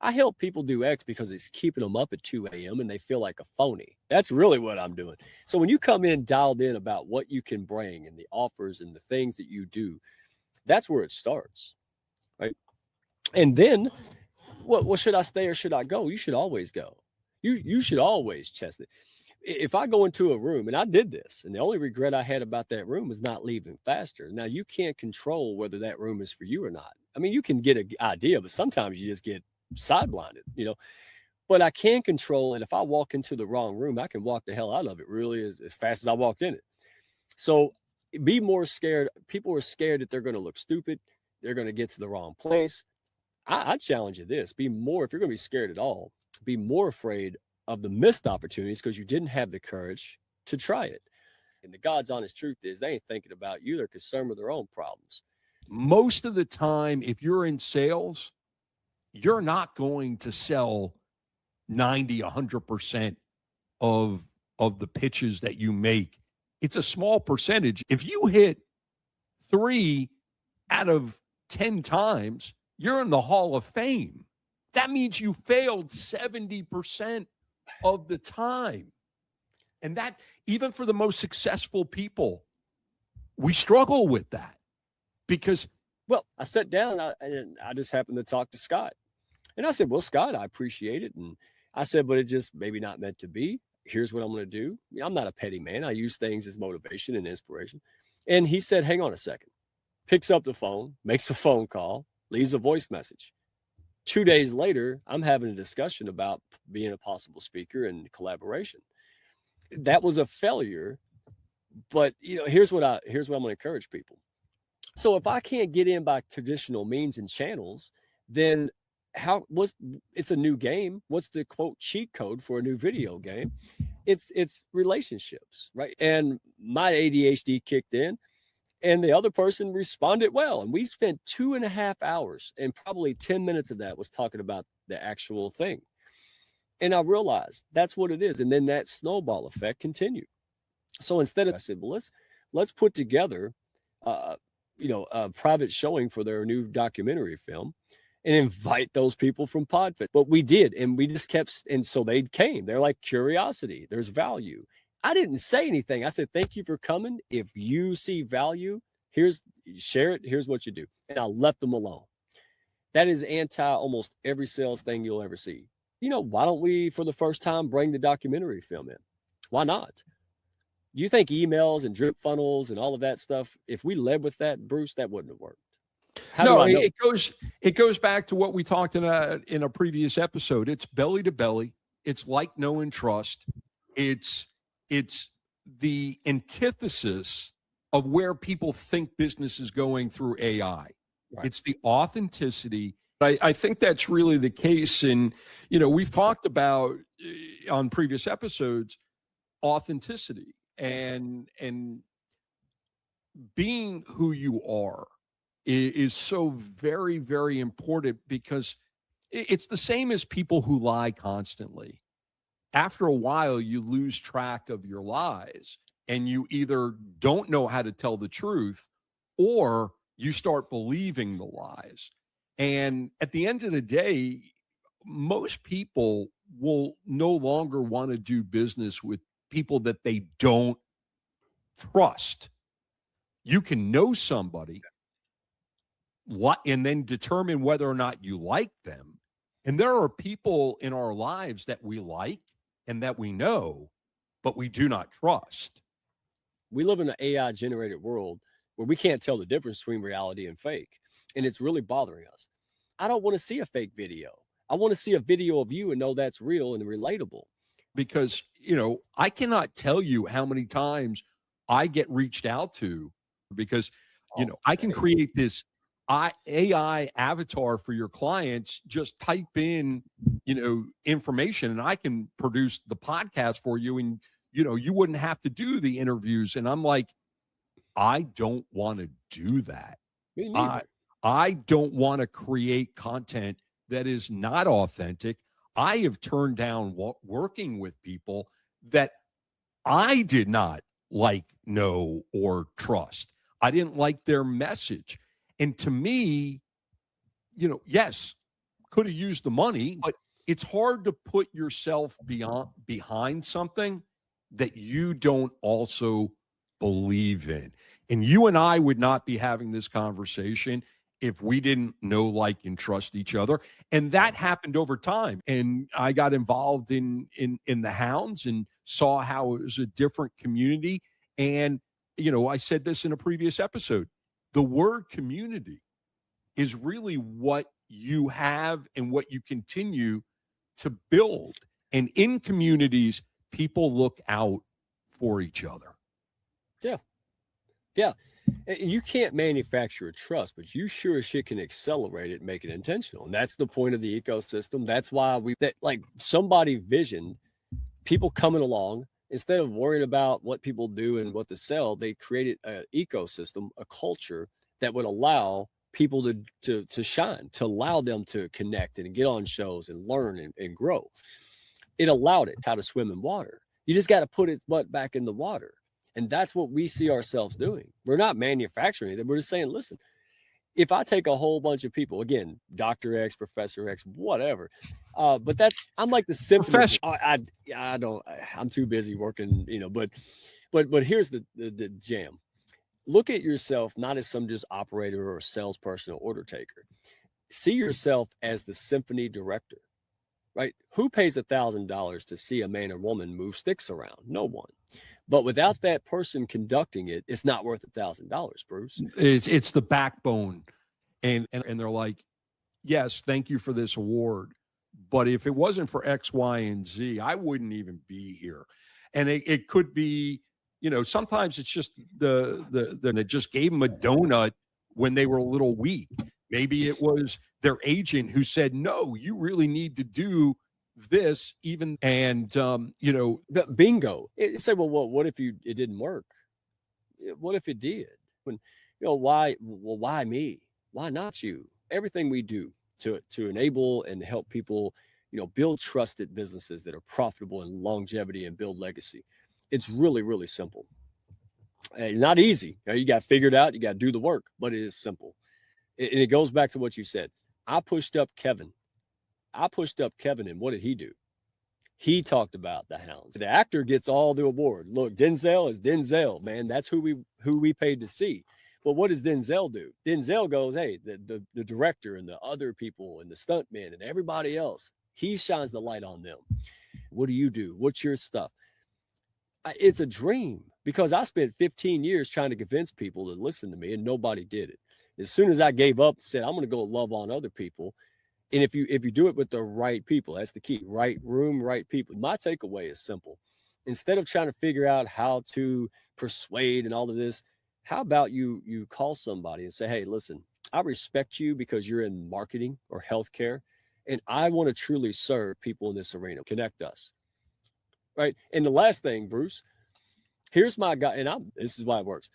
I help people do X because it's keeping them up at 2 a.m. and they feel like a phony. That's really what I'm doing. So when you come in dialed in about what you can bring and the offers and the things that you do, that's where it starts, right? And then, well, should I stay or should I go? You should always go. You should always test it. If I go into a room, and I did this, and the only regret I had about that room was not leaving faster. Now, you can't control whether that room is for you or not. I mean, you can get an idea, but sometimes you just get side-blinded, but I can control it. If I walk into the wrong room, I can walk the hell out of it really as fast as I walked in it. So be more scared. People are scared that they're going to look stupid. They're going to get to the wrong place. I challenge you this, if you're going to be scared at all, be more afraid of the missed opportunities because you didn't have the courage to try it. And the God's honest truth is they ain't thinking about you. They're concerned with their own problems. Most of the time, if you're in sales, you're not going to sell 90, 100% of the pitches that you make. It's a small percentage. If you hit 3 out of 10 times, you're in the Hall of Fame. That means you failed 70% of the time. And that, even for the most successful people, we struggle with that because. Well, I sat down and I just happened to talk to Scott. And I said, well, Scott, I appreciate it. And I said, but it just maybe not meant to be. Here's what I'm going to do. I'm not a petty man. I use things as motivation and inspiration. And he said, hang on a second. Picks up the phone, makes a phone call, leaves a voice message. 2 days later, I'm having a discussion about being a possible speaker and collaboration. That was a failure. But here's what I'm going to encourage people. So if I can't get in by traditional means and channels, then it's a new game. What's the quote cheat code for a new video game? It's relationships, right? And my ADHD kicked in and the other person responded well. And we spent 2.5 hours and probably 10 minutes of that was talking about the actual thing. And I realized that's what it is. And then that snowball effect continued. So instead of, I said, well, let's put together, a private showing for their new documentary film and invite those people from Podfest. But we did, and we just kept, and so they came. They're like curiosity. There's value. I didn't say anything. I said, thank you for coming. If you see value, share it. Here's what you do. And I left them alone. That is anti almost every sales thing you'll ever see. Why don't we, for the first time, bring the documentary film in? Why not? Do you think emails and drip funnels and all of that stuff, if we led with that, Bruce, that wouldn't have worked? It goes back to what we talked in a previous episode. It's belly to belly. It's like, know, and trust. It's the antithesis of where people think business is going through AI. Right. It's the authenticity. I think that's really the case. And, we've talked about on previous episodes, authenticity and being who you are is so very, very important because it's the same as people who lie constantly. After a while, you lose track of your lies and you either don't know how to tell the truth or you start believing the lies. And at the end of the day, most people will no longer want to do business with people that they don't trust. You can know somebody, and then determine whether or not you like them. And there are people in our lives that we like and that we know, but we do not trust. We live in an AI generated world where we can't tell the difference between reality and fake. And it's really bothering us. I don't want to see a fake video. I want to see a video of you and know that's real and relatable. Because, I cannot tell you how many times I get reached out to because, I can create this AI avatar for your clients. Just type in, information and I can produce the podcast for you. And, you wouldn't have to do the interviews. And I'm like, I don't want to do that. I don't want to create content that is not authentic. I have turned down working with people that I did not like, know, or trust. I didn't like their message. And to me, yes, could have used the money, but it's hard to put yourself behind something that you don't also believe in. And you and I would not be having this conversation if we didn't know, like, and trust each other. And that happened over time. And I got involved in the Hounds and saw how it was a different community. And, I said this in a previous episode, the word community is really what you have and what you continue to build. And in communities, people look out for each other. Yeah. Yeah. You can't manufacture trust, but you sure as shit can accelerate it and make it intentional. And that's the point of the ecosystem. That's why somebody visioned people coming along. Instead of worrying about what people do and what to sell, they created an ecosystem, a culture that would allow people to shine, to allow them to connect and get on shows and learn and grow. It allowed it how to swim in water. You just got to put its butt back in the water. And that's what we see ourselves doing. We're not manufacturing it. We're just saying, listen, if I take a whole bunch of people, again, Dr. X, Professor X, whatever, but I'm like the symphony. I'm too busy working, but here's the jam. Look at yourself not as some just operator or salesperson or order taker. See yourself as the symphony director, right? Who pays $1,000 to see a man or woman move sticks around? No one. But without that person conducting it, it's not worth $1,000, Bruce. It's the backbone. And they're like, yes, thank you for this award. But if it wasn't for X, Y, and Z, I wouldn't even be here. And it could be, sometimes it's just they just gave them a donut when they were a little weak. Maybe it was their agent who said, no, you really need to do this even. And, bingo. It say, well, what if it didn't work? What if it did? When, why me? Why not you? Everything we do to enable and help people, build trusted businesses that are profitable and longevity and build legacy. It's really, really simple. Not easy. You got to figure it out. You got to do the work, but it is simple. And it goes back to what you said. I pushed up Kevin, and what did he do? He talked about the Hounds. The actor gets all the award. Look, Denzel is Denzel, man. That's who we paid to see. But what does Denzel do? Denzel goes, hey, the director and the other people and the stuntmen and everybody else, he shines the light on them. What do you do? What's your stuff? It's a dream because I spent 15 years trying to convince people to listen to me and nobody did it. As soon as I gave up and said, I'm going to go love on other people. And if you do it with the right people, that's the key, right room, right people. My takeaway is simple. Instead of trying to figure out how to persuade and all of this, how about you call somebody and say, hey, listen, I respect you because you're in marketing or healthcare, and I want to truly serve people in this arena. Connect us. Right. And the last thing, Bruce, here's my guy, and this is why it works.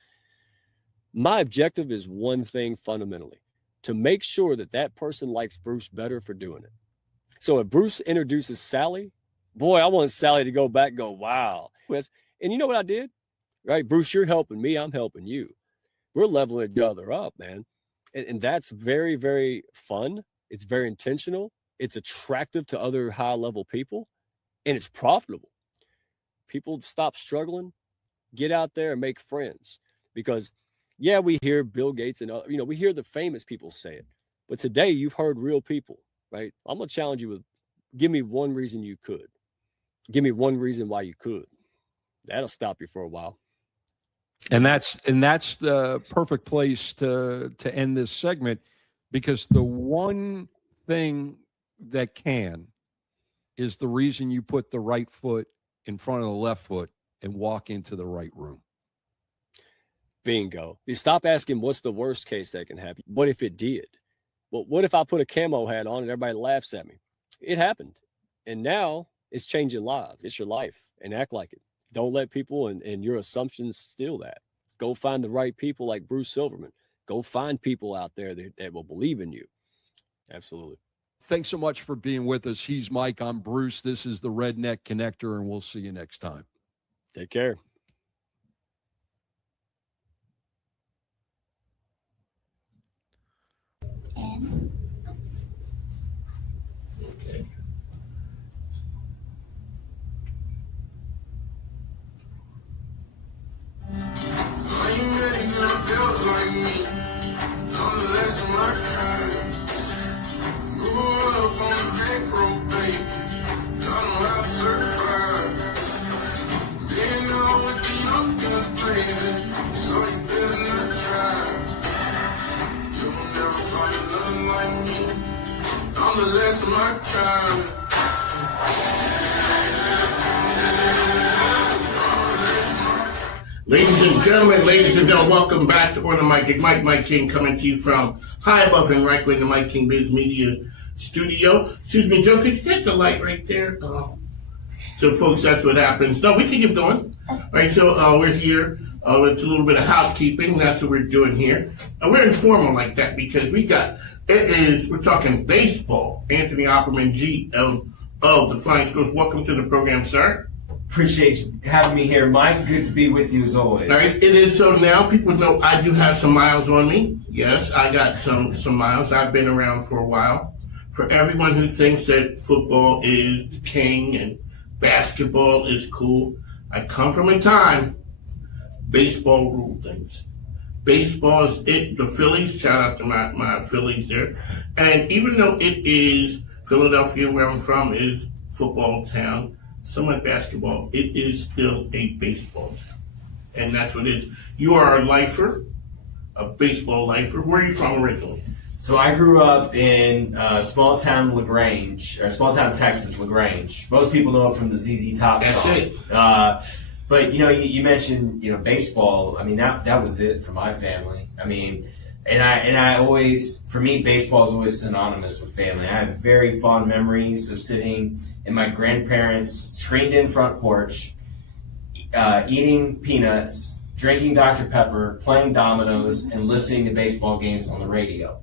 My objective is one thing fundamentally, to make sure that person likes Bruce better for doing it. So if Bruce introduces Sally, boy, I want Sally to go back and go, wow. And you know what I did? Right, Bruce, you're helping me. I'm helping you. We're leveling each other up, man. And that's very, very fun. It's very intentional. It's attractive to other high-level people, and it's profitable. People stop struggling, get out there and make friends, because Yeah, we hear Bill Gates and we hear the famous people say it, but today you've heard real people, right? I'm gonna challenge you with, give me one reason you could. Give me one reason why you could. That'll stop you for a while. And that's the perfect place to end this segment, because the one thing that can is the reason you put the right foot in front of the left foot and walk into the right room. Bingo. You stop asking what's the worst case that can happen. What if it did? Well, what if I put a camo hat on and everybody laughs at me? It happened. And now it's changing lives. It's your life, and act like it. Don't let people and your assumptions steal that. Go find the right people like Bruce Silverman. Go find people out there that will believe in you. Absolutely. Thanks so much for being with us. He's Mike. I'm Bruce. This is the Redneck Connector, and we'll see you next time. Take care. Okay. I ain't ready to build like me. I'm the last of my kind. Grew up on the back road, baby. I know how to survive. Been out with the young guns blazing, so you better not try. You'll never find another like me. I'm the last of my kind. Ladies and gentlemen, welcome back to Order Mike King, coming to you from high above in Reichland, the Mike King Biz Media Studio. Excuse me, Joe, could you hit the light right there? So, folks, that's what happens. No, we can keep going. All right, so we're here. It's a little bit of housekeeping. That's what we're doing here. We're informal like that because we're talking baseball. Anthony Oppermann, GM of the Flying Squirrels. Welcome to the program, sir. Appreciate you having me here, Mike. Good to be with you as always. All right, it is so now. People know I do have some miles on me. Yes, I got some miles. I've been around for a while. For everyone who thinks that football is the king and basketball is cool, I come from a time baseball ruled things. Baseball is it. The Phillies, shout out to my Phillies there. And even though it is Philadelphia, where I'm from, is football town, somewhat basketball, it is still a baseball town. And that's what it is. You are a lifer, a baseball lifer. Where are you from originally? So I grew up in small town Texas, LaGrange. Most people know it from the ZZ Top song. That's it. But you mentioned baseball. I mean that was it for my family. I mean, and I always, for me, baseball is always synonymous with family. I have very fond memories of sitting in my grandparents' screened-in front porch, eating peanuts, drinking Dr. Pepper, playing dominoes, and listening to baseball games on the radio.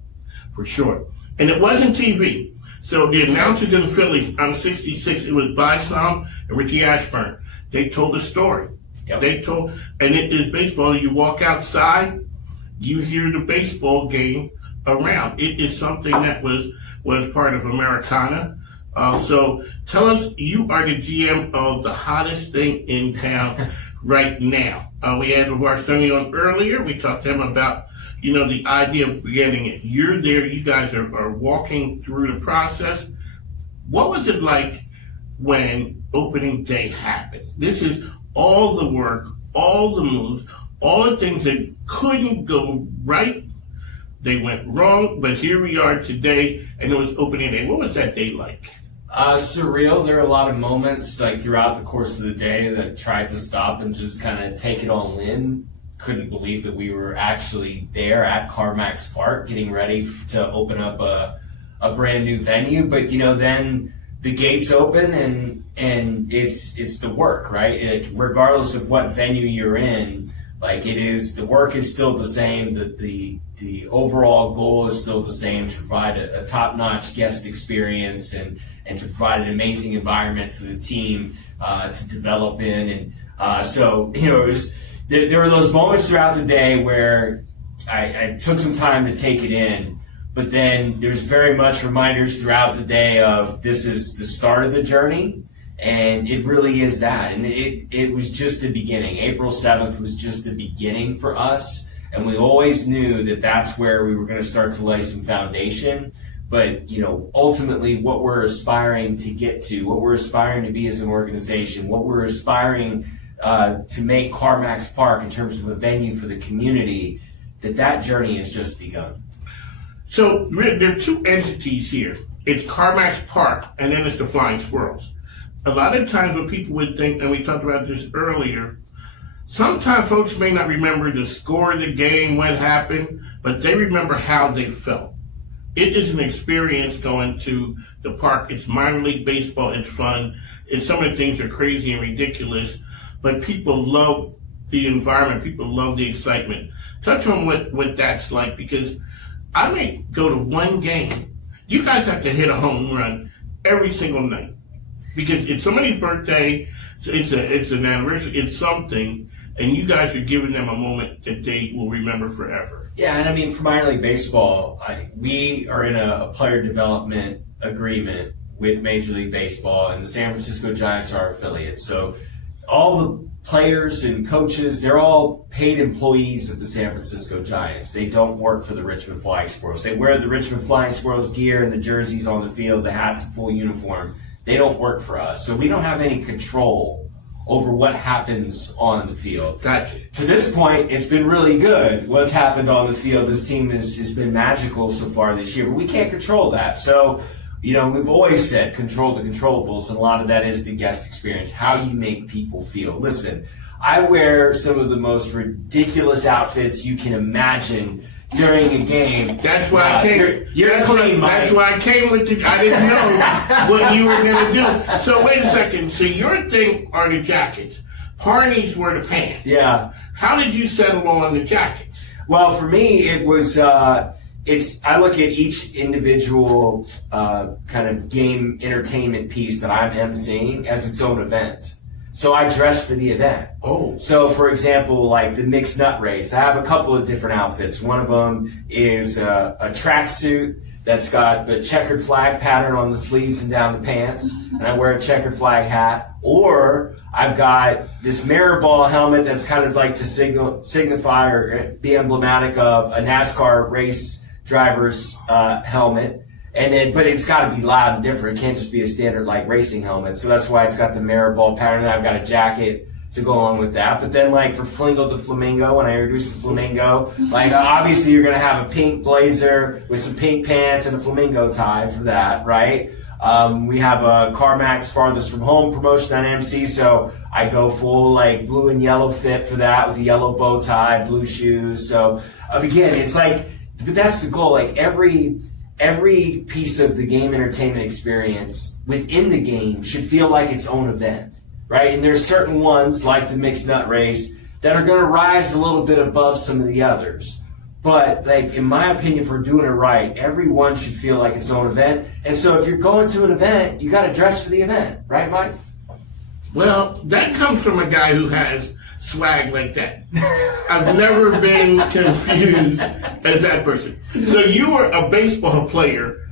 For sure. And it wasn't TV. So the announcers in the Phillies, I'm 66, it was Byslam and Ricky Ashburn. They told a story. Yep. And it is baseball. You walk outside, you hear the baseball game around. It is something that was part of Americana. So tell us, you are the GM of the hottest thing in town right now. We had Larson on earlier. We talked to him about, the idea of getting it. You're there. You guys are walking through the process. What was it like when opening day happened? This is all the work, all the moves, all the things that couldn't go right. They went wrong, but here we are today, and it was opening day. What was that day like? Surreal. There are a lot of moments throughout the course of the day that tried to stop and just kind of take it all in. Couldn't believe that we were actually there at CarMax Park getting ready to open up a brand new venue. But then the gates open and it's the work, right? Regardless of what venue you're in, the work is still the same. The overall goal is still the same, to provide a top-notch guest experience and to provide an amazing environment for the team to develop in. And so there were those moments throughout the day where I took some time to take it in, but then there's very much reminders throughout the day of this is the start of the journey, and it really is that. And it was just the beginning. April 7th was just the beginning for us And we always knew that that's where we were going to start to lay some foundation. But, ultimately what we're aspiring to get to, what we're aspiring to be as an organization, what we're aspiring to make CarMax Park in terms of a venue for the community, that journey has just begun. So there are two entities here. It's CarMax Park, and then it's the Flying Squirrels. A lot of times what people would think, and we talked about this earlier, sometimes folks may not remember the score of the game, what happened, but they remember how they felt. It is an experience going to the park. It's minor league baseball. It's fun. Some of the things are crazy and ridiculous, but people love the environment. People love the excitement. Touch on what that's like, because I may go to one game. You guys have to hit a home run every single night because it's somebody's birthday. It's an anniversary. It's something, and you guys are giving them a moment that they will remember forever. Yeah, and I mean, for minor league baseball, we are in a player development agreement with Major League Baseball, and the San Francisco Giants are our affiliates. So all the players and coaches, they're all paid employees of the San Francisco Giants. They don't work for the Richmond Flying Squirrels. They wear the Richmond Flying Squirrels gear and the jerseys on the field, the hats, the full uniform. They don't work for us. So we don't have any control over what happens on the field. Gotcha. To this point, it's been really good what's happened on the field. This team has been magical so far this year, but we can't control that. So, we've always said control the controllables, and a lot of that is the guest experience, how you make people feel. Listen, I wear some of the most ridiculous outfits you can imagine during a game. That's why I came. You're clean, Mike. That's why I came with you. I didn't know what you were going to do. So wait a second. So your thing are the jackets. Harney's were the pants. Yeah. How did you settle on the jackets? Well, for me, it was. I look at each individual kind of game entertainment piece that I'm emceeing as its own event. So I dress for the event. Oh. So, for example, like the mixed nut race, I have a couple of different outfits. One of them is a tracksuit that's got the checkered flag pattern on the sleeves and down the pants, and I wear a checkered flag hat. Or I've got this mirror ball helmet that's kind of like to signify or be emblematic of a NASCAR race driver's helmet. And then, but it's got to be loud and different. It can't just be a standard like racing helmet. So that's why it's got the mirror ball pattern. And I've got a jacket to go along with that. But then, like for Flingo the Flamingo, when I introduced the Flamingo, like obviously you're gonna have a pink blazer with some pink pants and a flamingo tie for that, right? We have a CarMax Farthest From Home promotion on MC, so I go full like blue and yellow fit for that with a yellow bow tie, blue shoes. So again, it's like, but that's the goal. Like every piece of the game entertainment experience within the game should feel like its own event, right? And there's certain ones like the mixed nut race that are going to rise a little bit above some of the others. But like, in my opinion, for doing it right, everyone should feel like its own event. And so if you're going to an event, you got to dress for the event, right, Mike? Well, that comes from a guy who has swag like that. I've never been confused as that person. So you were a baseball player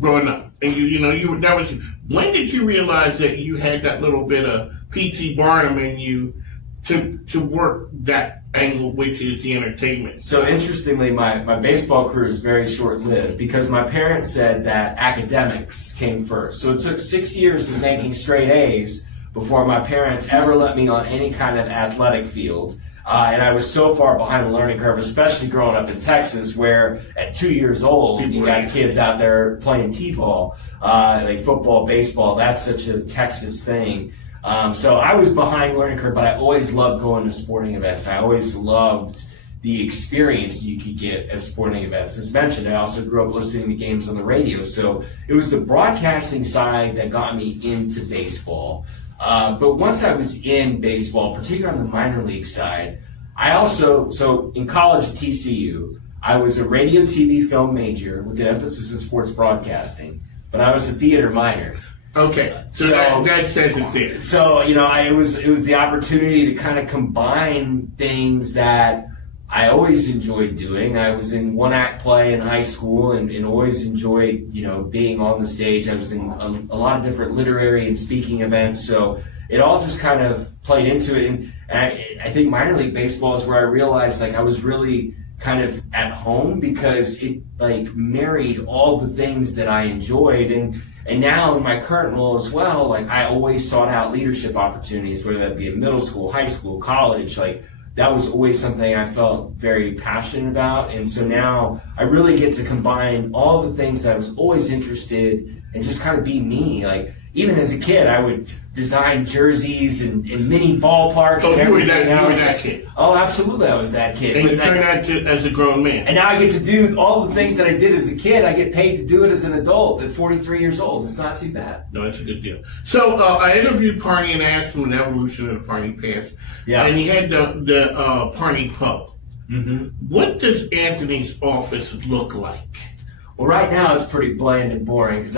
growing up, and that was. When did you realize that you had that little bit of P.T. Barnum in you to work that angle, which is the entertainment? So interestingly, my baseball career is very short-lived because my parents said that academics came first. So it took 6 years of making straight A's before my parents ever let me on any kind of athletic field. And I was so far behind the learning curve, especially growing up in Texas, where at 2 years old, you got kids out there playing t-ball, like football, baseball. That's such a Texas thing. So I was behind the learning curve, but I always loved going to sporting events. I always loved the experience you could get at sporting events. As mentioned, I also grew up listening to games on the radio. So it was the broadcasting side that got me into baseball. But once I was in baseball, particularly on the minor league side, so in college at TCU, I was a radio, TV, film major with an emphasis in sports broadcasting, but I was a theater minor. Okay, so that says it there. So, it was the opportunity to kind of combine things that I always enjoyed doing. I was in one-act play in high school and always enjoyed, being on the stage. I was in a lot of different literary and speaking events. So it all just kind of played into it. And I think minor league baseball is where I realized like I was really kind of at home because it like married all the things that I enjoyed. And now in my current role as well, like I always sought out leadership opportunities, whether that be in middle school, high school, college, like that was always something I felt very passionate about. And so now I really get to combine all the things that I was always interested and just kind of be me. Like even as a kid, I would design jerseys and mini ballparks and everything else. You were that kid. Oh, absolutely, I was that kid. And you turned out as a grown man. And now I get to do all the things that I did as a kid. I get paid to do it as an adult at 43 years old. It's not too bad. No, it's a good deal. So I interviewed Parney and asked him an evolution of the Parney pants. Yeah. And he had the Parney Pub. Mm-hmm. What does Anthony's office look like? Well, right now it's pretty bland and boring because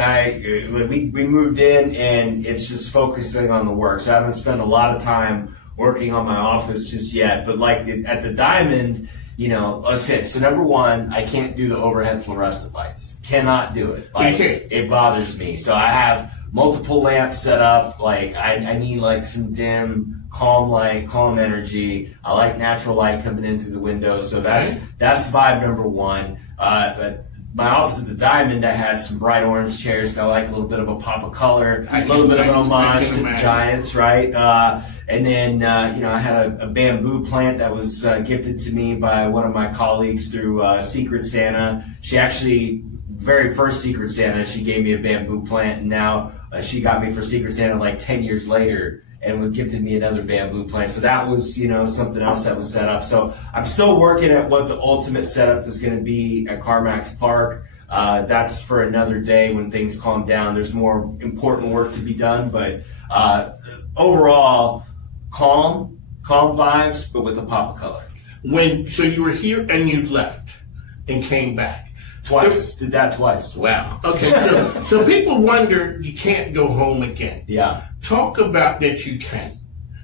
we moved in and it's just focusing on the work. So I haven't spent a lot of time working on my office just yet. But like at the Diamond, you know, okay, so number one, I can't do the overhead fluorescent lights. Cannot do it. Like, it bothers me. So I have multiple lamps set up. Like I need like some dim, calm light, calm energy. I like natural light coming in through the window. So that's vibe number one. But my office at the Diamond, I had some bright orange chairs. Got like a little bit of a pop of color, a little bit of an homage to the Giants, right? And then, you know, I had a bamboo plant that was gifted to me by one of my colleagues through Secret Santa. She actually, very first Secret Santa, she gave me a bamboo plant, and now she got me for Secret Santa like 10 years later and gifted me another bamboo plant. So that was, you know, something else that was set up. So I'm still working at what the ultimate setup is going to be at Carmax Park. That's for another day when things calm down. There's more important work to be done, but overall, calm vibes, but with a pop of color. So you were here and you left and came back. Twice. Did that twice. Wow. Okay. So people wonder you can't go home again. Yeah. Talk about that you can.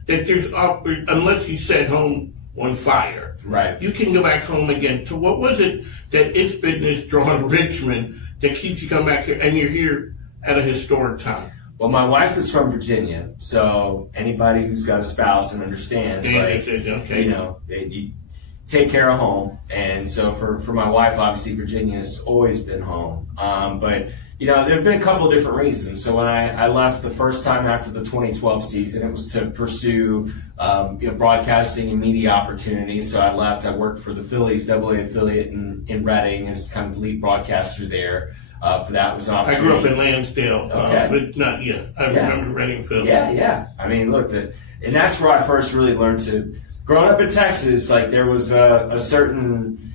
That there's unless you set home on fire. Right. You can go back home again. So what was it that It's Business drawn Richmond that keeps you coming back here and you're here at a historic time? Well, my wife is from Virginia, so anybody who's got a spouse and understands, okay. You know, you take care of home. And so for my wife, obviously Virginia's always been home. But you know, there have been a couple of different reasons. So when I left the first time after the 2012 season, it was to pursue you know, broadcasting and media opportunities. So I left. I worked for the Phillies AA affiliate in Reading as kind of lead broadcaster there. For that was an opportunity. I grew up in Lansdale, but not yet. I remember Reading Phillies. Yeah. I mean, look, and that's where I first really learned to. Growing up in Texas, like there was a certain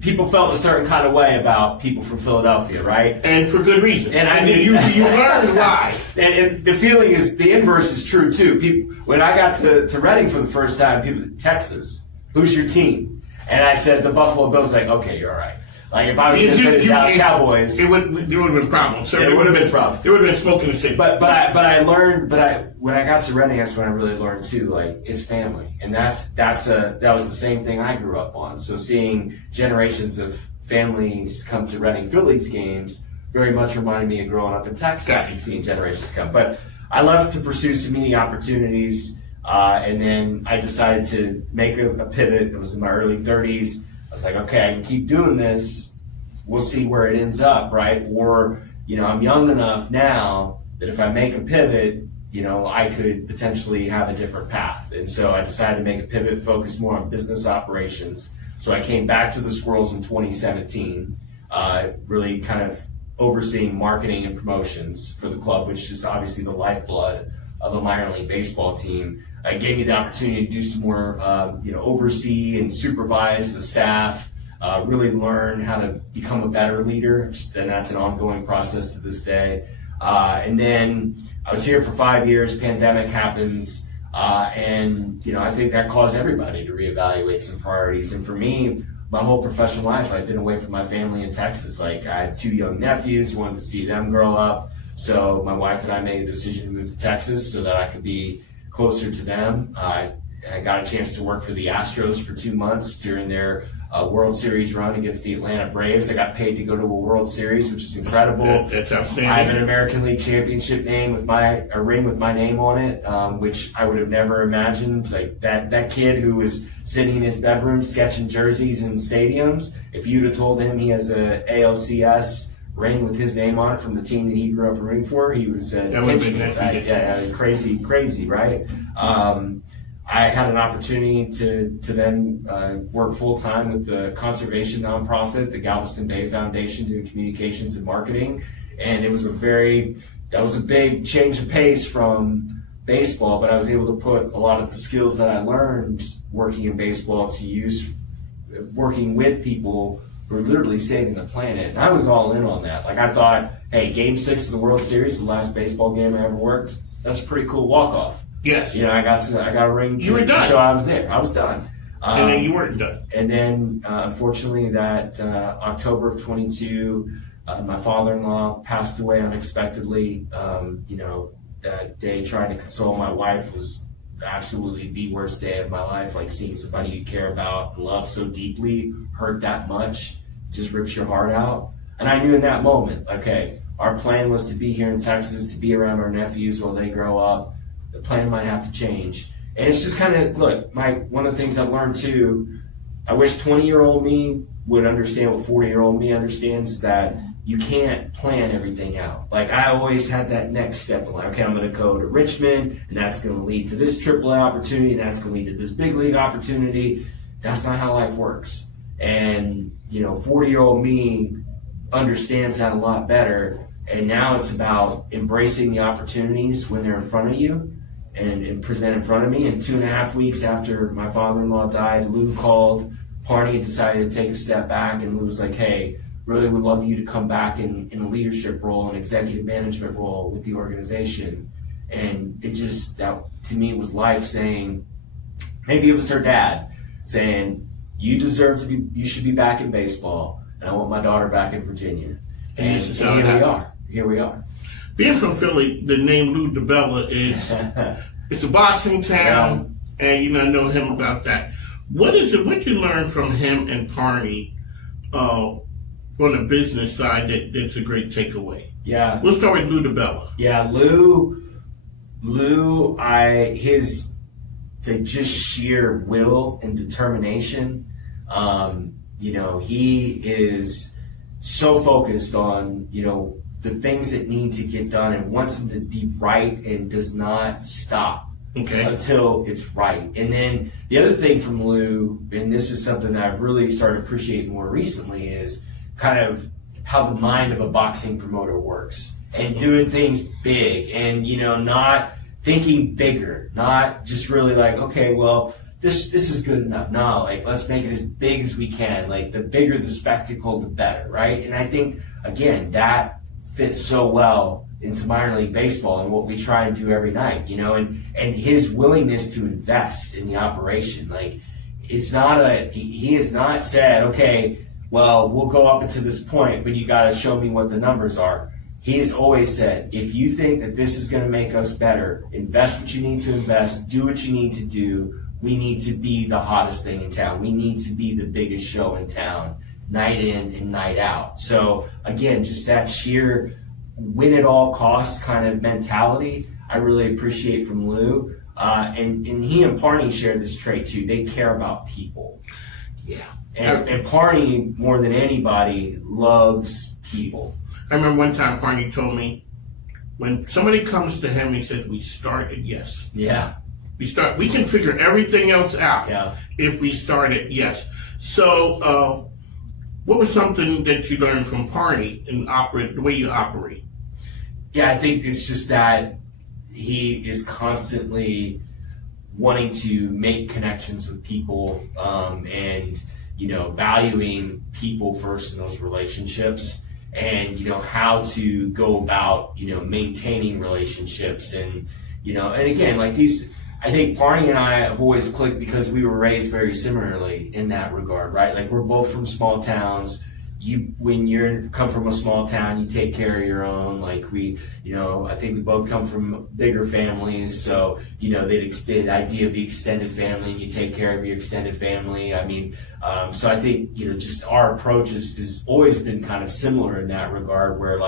people felt a certain kind of way about people from Philadelphia, right? And for good reason. And I knew you learned why. And the feeling is the inverse is true too. People, when I got to Reading for the first time, people said, Texas, who's your team? And I said the Buffalo Bills. Like, okay, you're all right. Like if I was going to say the Dallas Cowboys, there would have been problems. There would have been problems. There would have been smoke in the city. But I learned. When I got to Reading, that's when I really learned too. Like it's family, and that was the same thing I grew up on. So seeing generations of families come to Reading Phillies games very much reminded me of growing up in Texas and seeing generations come. But I left to pursue some media opportunities, and then I decided to make a pivot. It was in my early 30s. I was like, okay, I can keep doing this. We'll see where it ends up, right? Or, you know, I'm young enough now that if I make a pivot, you know, I could potentially have a different path. And so I decided to make a pivot, focus more on business operations. So I came back to the Squirrels in 2017, really kind of overseeing marketing and promotions for the club, which is obviously the lifeblood of a minor league baseball team. It gave me the opportunity to do some more, you know, oversee and supervise the staff, really learn how to become a better leader. And that's an ongoing process to this day. And then I was here for 5 years. Pandemic happens, and you know, I think that caused everybody to reevaluate some priorities. And for me, my whole professional life, I've been away from my family in Texas. Like I had 2 young nephews, wanted to see them grow up. So my wife and I made a decision to move to Texas so that I could be closer to them. I got a chance to work for the Astros for 2 months during their World Series run against the Atlanta Braves. I got paid to go to a World Series, which is incredible. That's outstanding. I have an American League Championship ring with my name on it, which I would have never imagined. Like that kid who was sitting in his bedroom sketching jerseys in stadiums, if you'd have told him he has a ALCS ring with his name on it from the team that he grew up rooting for, he would have said, that would have been right? Yeah, crazy, right? I had an opportunity to then work full time with the conservation nonprofit, the Galveston Bay Foundation, doing communications and marketing, and it was a big change of pace from baseball. But I was able to put a lot of the skills that I learned working in baseball to use working with people who are literally saving the planet. And I was all in on that. Like, I thought, hey, Game 6 of the World Series, the last baseball game I ever worked, that's a pretty cool walk-off. Yes. You know, I got a ring to show I was there. I was done. And then you weren't done. And then, unfortunately, that October of 22, my father-in-law passed away unexpectedly. That day trying to console my wife was absolutely the worst day of my life. Like, seeing somebody you care about and love so deeply hurt that much just rips your heart out. And I knew in that moment, okay, our plan was to be here in Texas, to be around our nephews while they grow up. The plan might have to change. And it's just kind of, look, one of the things I've learned too, I wish 20-year-old me would understand what 40-year-old me understands, is that you can't plan everything out. Like, I always had that next step of like, okay, I'm going to go to Richmond, and that's going to lead to this AAA opportunity, and that's going to lead to this big league opportunity. That's not how life works. And, 40-year-old me understands that a lot better. And now it's about embracing the opportunities when they're in front of you and present in front of me. And 2.5 weeks after my father-in-law died, Lou called. Parney had decided to take a step back, and Lou was like, hey, really would love you to come back in a leadership role, an executive management role with the organization. And it just, that to me was life saying, maybe it was her dad saying, you should be back in baseball, and I want my daughter back in Virginia. And here we are. Being from Philly, the name Lou DiBella is, it's a boxing town, and I know him about that. What you learned from him and Parney on the business side that's a great takeaway? Yeah. We'll start with Lou DiBella. Yeah, his just sheer will and determination. He is so focused on, the things that need to get done and wants them to be right and does not stop until it's right. And then the other thing from Lou, and this is something that I've really started appreciating more recently, is kind of how the mind of a boxing promoter works and doing things big and, not thinking bigger, not just really like, okay, well, this is good enough. No, like, let's make it as big as we can. Like, the bigger the spectacle, the better, right? And I think, again, that fits so well into minor league baseball and what we try and do every night, and his willingness to invest in the operation. Like, it's not he has not said, okay, well, we'll go up until this point, but you got to show me what the numbers are. He has always said, if you think that this is going to make us better, invest what you need to invest, do what you need to do. We need to be the hottest thing in town. We need to be the biggest show in town, night in and night out. So again, just that sheer win at all costs kind of mentality, I really appreciate from Lou. And he and Parney share this trait too. They care about people. Yeah. And Parney, more than anybody, loves people. I remember one time Parney told me, when somebody comes to him, he says, we start at yes. Yeah. We can figure everything else out if we start at yes. So, what was something that you learned from Parney in the way you operate? Yeah, I think it's just that he is constantly wanting to make connections with people, and valuing people first in those relationships, and how to go about maintaining relationships, and and again, like these. I think Parney and I have always clicked because we were raised very similarly in that regard, right? Like, we're both from small towns. when you come from a small town, you take care of your own. Like I think we both come from bigger families, so the idea of the extended family, and you take care of your extended family. I mean, so I think just our approach has always been kind of similar in that regard, where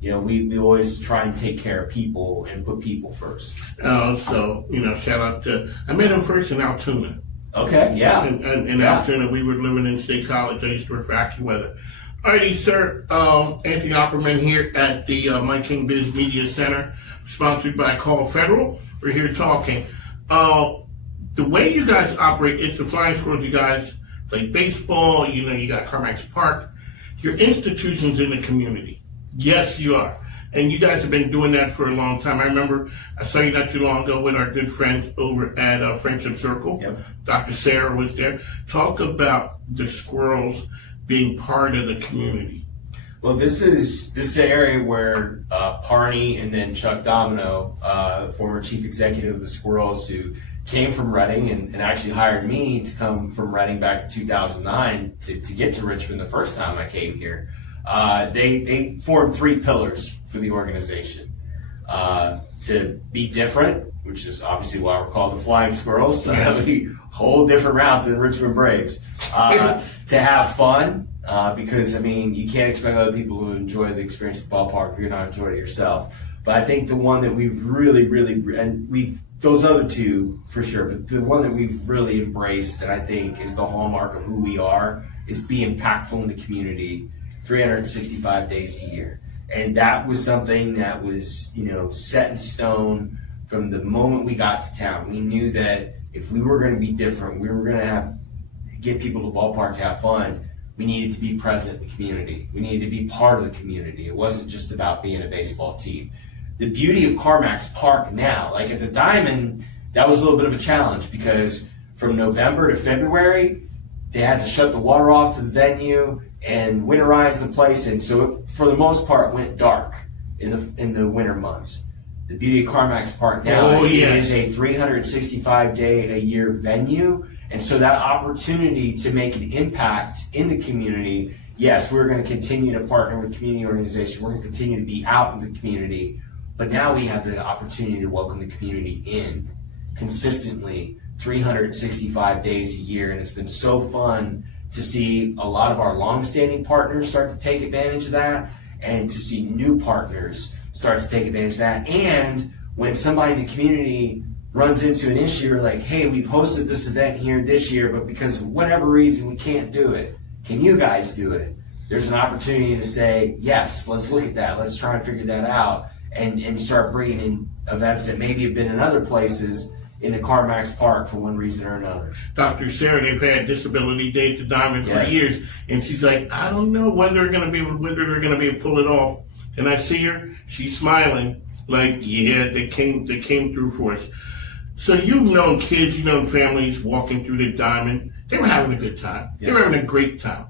we always try and take care of people and put people first. So shout out to, I met him first in Altoona. Okay, yeah. In Altoona, we were living in State College. I used to work for AccuWeather. Alrighty, sir. Anthony Oppermann here at the My King Biz Media Center, sponsored by Call Federal. We're here talking. The way you guys operate, it's the Flying Squirrels. You guys play baseball. You got Carmax Park. Your institution's in the community. Yes, you are. And you guys have been doing that for a long time. I remember I saw you not too long ago with our good friends over at Friendship Circle. Yep. Dr. Sarah was there. Talk about the Squirrels being part of the community. Well, this is an area where Parney and then Chuck Domino, former chief executive of the Squirrels, who came from Reading and actually hired me to come from Reading back in 2009 to get to Richmond the first time I came here. They formed 3 pillars for the organization. To be different, which is obviously why we're called the Flying Squirrels, so a whole different route than Richmond Braves. To have fun, because you can't expect other people to enjoy the experience at the ballpark if you're not enjoying it yourself. But I think the one that we've really, and those other 2 for sure, but the one that we've really embraced, and I think is the hallmark of who we are, is be impactful in the community 365 days a year. And that was something that was, set in stone from the moment we got to town. We knew that if we were going to be different, we were going to get people to the ballpark to have fun, we needed to be present in the community. We needed to be part of the community. It wasn't just about being a baseball team. The beauty of Carmax Park now, like at the Diamond, that was a little bit of a challenge because from November to February, they had to shut the water off to the venue and winterize the place, and so it, for the most part, went dark in the winter months. The beauty of Carmax Park now is it is a 365-day-a-year venue, and so that opportunity to make an impact in the community, yes, we're going to continue to partner with community organizations. We're going to continue to be out in the community, but now we have the opportunity to welcome the community in consistently 365 days a year, and it's been so fun to see a lot of our long-standing partners start to take advantage of that, and to see new partners start to take advantage of that. And when somebody in the community runs into an issue like, hey, we've hosted this event here this year, but because of whatever reason we can't do it, can you guys do it? There's an opportunity to say, yes, let's look at that. Let's try and figure that out and start bringing in events that maybe have been in other places in the Carmax Park for one reason or another. Dr. Sarah, they've had Disability Day at the Diamond for years, and she's like, I don't know whether they're going to be able to pull it off. And I see her, she's smiling, like, yeah, they came through for us. So you've known kids, you've known families walking through the Diamond. They were having a good time. They were having a great time.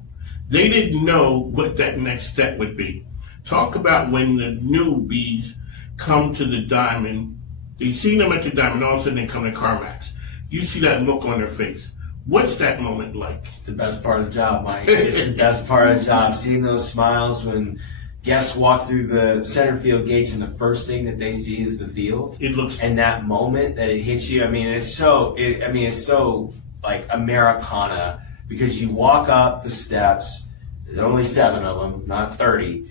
They didn't know what that next step would be. Talk about when the newbies come to the Diamond. You see them at the Diamond, all of a sudden they come to Carmax. You see that look on their face. What's that moment like? It's the best part of the job, Mike. It's the best part of the job. Seeing those smiles when guests walk through the center field gates and the first thing that they see is the field. It looks, and that moment that it hits you. it's so like Americana, because you walk up the steps. There's only 7 of them, not 30.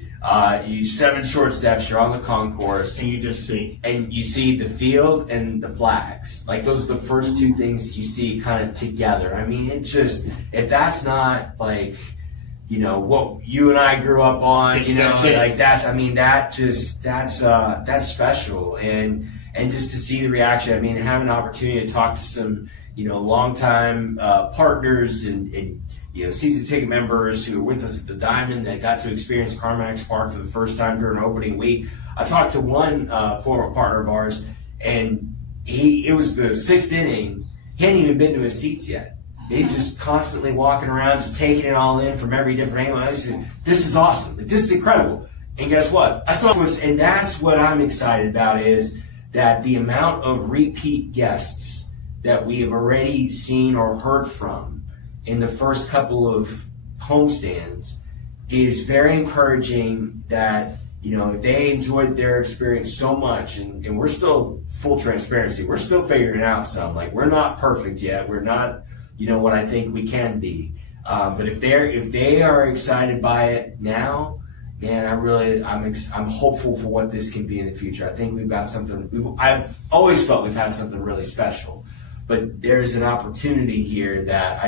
You 7 short steps, you're on the concourse. And you just see. And you see the field and the flags. Like, those are the first 2 things that you see kind of together. it just, if that's not like, what you and I grew up on, that's special. And just to see the reaction, having an opportunity to talk to some, longtime partners and season ticket members who were with us at the Diamond that got to experience Carmax Park for the first time during opening week. I talked to one former partner of ours, and it was the 6th inning. He hadn't even been to his seats yet. He's just constantly walking around, just taking it all in from every different angle. I said, this is awesome. This is incredible. And guess what? And that's what I'm excited about, is that the amount of repeat guests that we have already seen or heard from in the first couple of homestands is very encouraging that, if they enjoyed their experience so much, and we're still full transparency, we're still figuring it out some. Like, we're not perfect yet. We're not, what I think we can be. But if they are excited by it now, man, I'm hopeful for what this can be in the future. I think we've got something. I've always felt we've had something really special, but there's an opportunity here that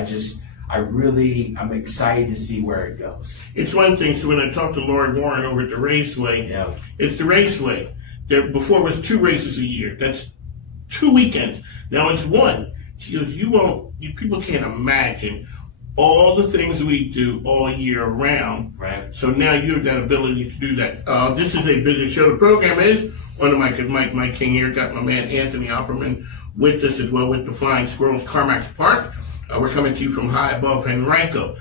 I'm excited to see where it goes. It's one thing. So when I talked to Lori Warren over at the Raceway, it's the Raceway. Before it was 2 races a year. That's 2 weekends. Now it's 1. She goes, people can't imagine all the things we do all year round. Right. So now you have that ability to do that. This is a business show. The program is on the mic with Mike King here. Got my man Anthony Oppermann with us as well with the Flying Squirrels, Carmack's Park. We're coming to you from high above Henrico.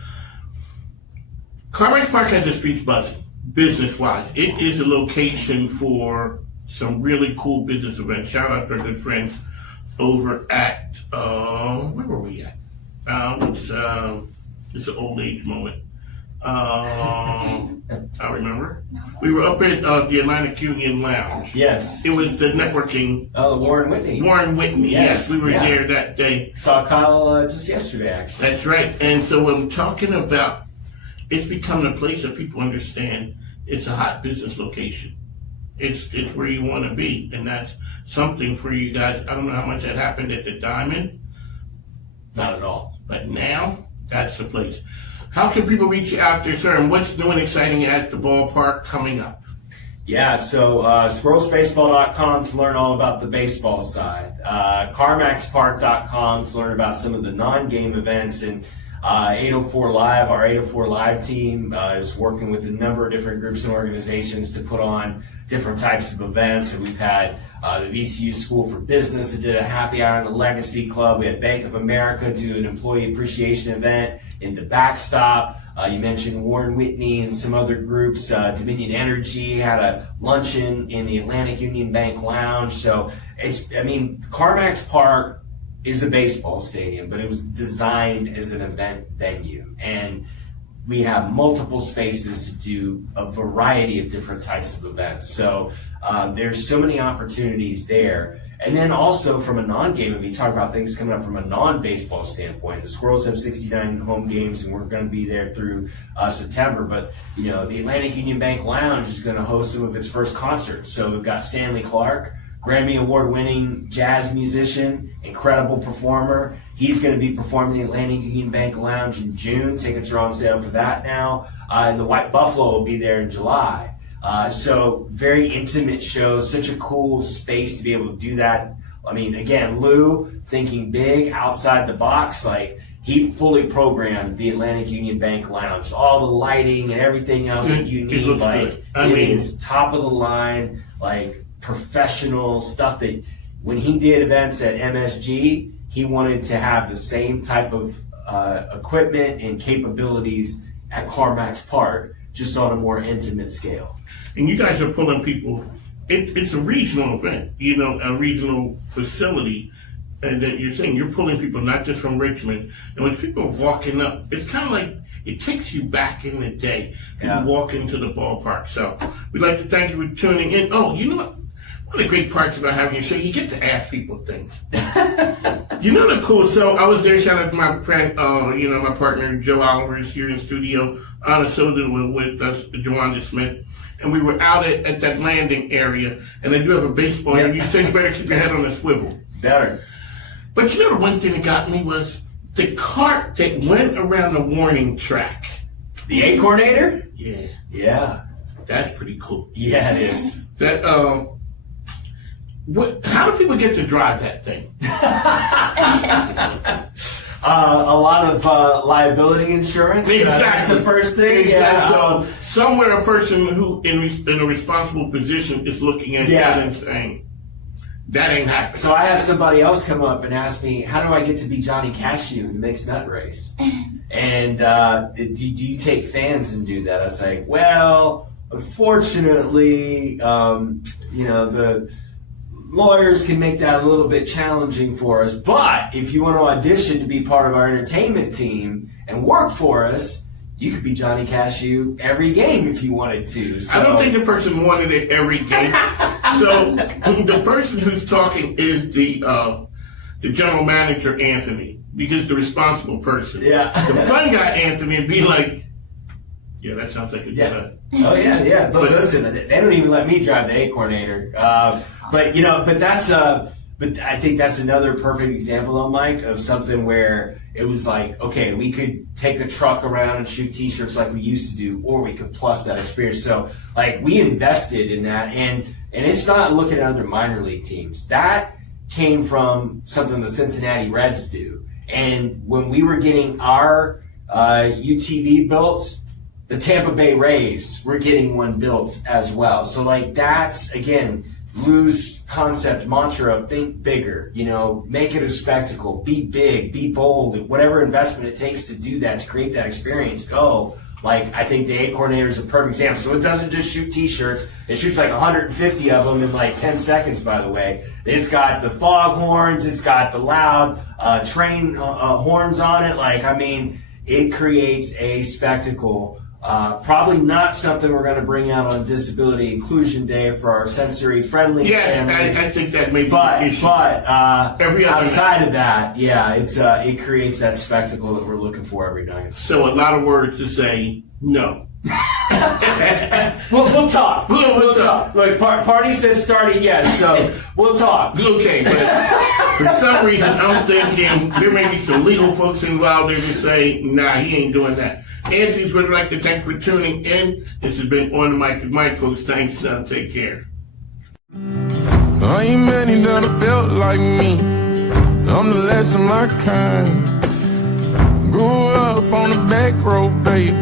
Carmack's Park has the streets buzzing, business-wise. It is a location for some really cool business events. Shout out to our good friends over at, where were we at? It's an old age moment. I remember. We were up at the Atlantic Union Lounge. Yes. It was the networking. Oh, Warren Whitney. Warren Whitney, yes. We were there that day. Saw Kyle just yesterday, actually. That's right. And so I'm talking about, it's becoming a place that people understand it's a hot business location. It's where you want to be. And that's something for you guys. I don't know how much that happened at the Diamond. Not at all. But now, that's the place. How can people reach you out there, sir? And what's new and exciting at the ballpark coming up? Yeah, so squirrelsbaseball.com to learn all about the baseball side. CarmaxPark.com to learn about some of the non-game events. And 804 Live, our 804 Live team is working with a number of different groups and organizations to put on different types of events. And we've had the VCU School for Business that did a happy hour in the Legacy Club. We had Bank of America do an employee appreciation event in the Backstop. You mentioned Warren Whitney and some other groups. Dominion Energy had a luncheon in the Atlantic Union Bank Lounge. So Carmack's Park is a baseball stadium, but it was designed as an event venue. And we have multiple spaces to do a variety of different types of events. So there's so many opportunities there. And then also from a non-game, if you talk about things coming up from a non-baseball standpoint, the Squirrels have 69 home games, and we're going to be there through September. But, the Atlantic Union Bank Lounge is going to host some of its first concerts. So we've got Stanley Clark, Grammy Award-winning jazz musician, incredible performer. He's going to be performing in the Atlantic Union Bank Lounge in June. Tickets are on sale for that now. And the White Buffalo will be there in July. So very intimate shows, such a cool space to be able to do that. I mean, again, Lou, thinking big, outside the box, he fully programmed the Atlantic Union Bank Lounge. All the lighting and everything else that you need, it is top of the line, professional stuff that when he did events at MSG, he wanted to have the same type of equipment and capabilities at Carmack's Park, just on a more intimate scale. And you guys are pulling people, it's a regional event, a regional facility, and that you're saying you're pulling people not just from Richmond. And when people are walking up, it's kind of like it takes you back in the day. People walk into the ballpark. So we'd like to thank you for tuning in. Oh, you know what? One of the great parts about having your show, you get to ask people things. The cool, so I was there, shout out to my friend, my partner, Joe Oliver is here in the studio. Anna Soden was with us, Joanna Smith. And we were out at that landing area, and they do have a baseball area. You said you better keep your head on a swivel. Better. But the one thing that got me was the cart that went around the warning track. The Acornator? Yeah. Yeah. That's pretty cool. Yeah, it is. That, how do people get to drive that thing? A lot of liability insurance. Exactly. That's the first thing. Exactly. Yeah. So somewhere a person who in a responsible position is looking at that and saying, that ain't happening. So I had somebody else come up and ask me, how do I get to be Johnny Cashew in the mixed nut race? And do you take fans and do that? I was like, well, unfortunately, the lawyers can make that a little bit challenging for us. But if you want to audition to be part of our entertainment team and work for us, you could be Johnny Cashew every game if you wanted to. So. I don't think the person wanted it every game. So the person who's talking is the general manager, Anthony, because the responsible person. Yeah. The fun guy, Anthony, would be like, yeah, that sounds like a good idea. Oh yeah. But listen, they don't even let me drive the Acornator. But I think that's another perfect example, though, Mike, of something where it was like, okay, we could take a truck around and shoot T-shirts like we used to do, or we could plus that experience. So, like, we invested in that, and it's not looking at other minor league teams. That came from something the Cincinnati Reds do. And when we were getting our UTV built, the Tampa Bay Rays were getting one built as well. So, like, that's, again, Lou's concept mantra of think bigger, make it a spectacle, be big, be bold, whatever investment it takes to do that, to create that experience, go. Like, I think the Acornator is a perfect example. So it doesn't just shoot T-shirts. It shoots like 150 of them in like 10 seconds, by the way. It's got the fog horns. It's got the loud train horns on it. Like, I mean, it creates a spectacle. Probably not something we're going to bring out on Disability Inclusion Day for our sensory-friendly families. I think that may be but, the issue. But outside night. of that, yeah, it creates that spectacle that we're looking for every night. So a lot of words to say no. We'll talk. We'll talk. Look, party said starting yes, so we'll talk. Okay, but for some reason I'm thinking there may be some legal folks involved there to say, nah, he ain't doing that. Andrews would like to thank you for tuning in. This has been On the Mic with Mike, folks. Thanks, take care. I ain't many that are built like me. I'm the last of my kind. Grew up on the back road, baby.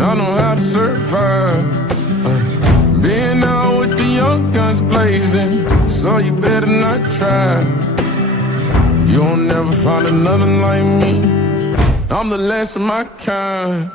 I know how to survive. Being out with the young guns blazing, so you better not try. You'll never find another like me. I'm the last of my kind.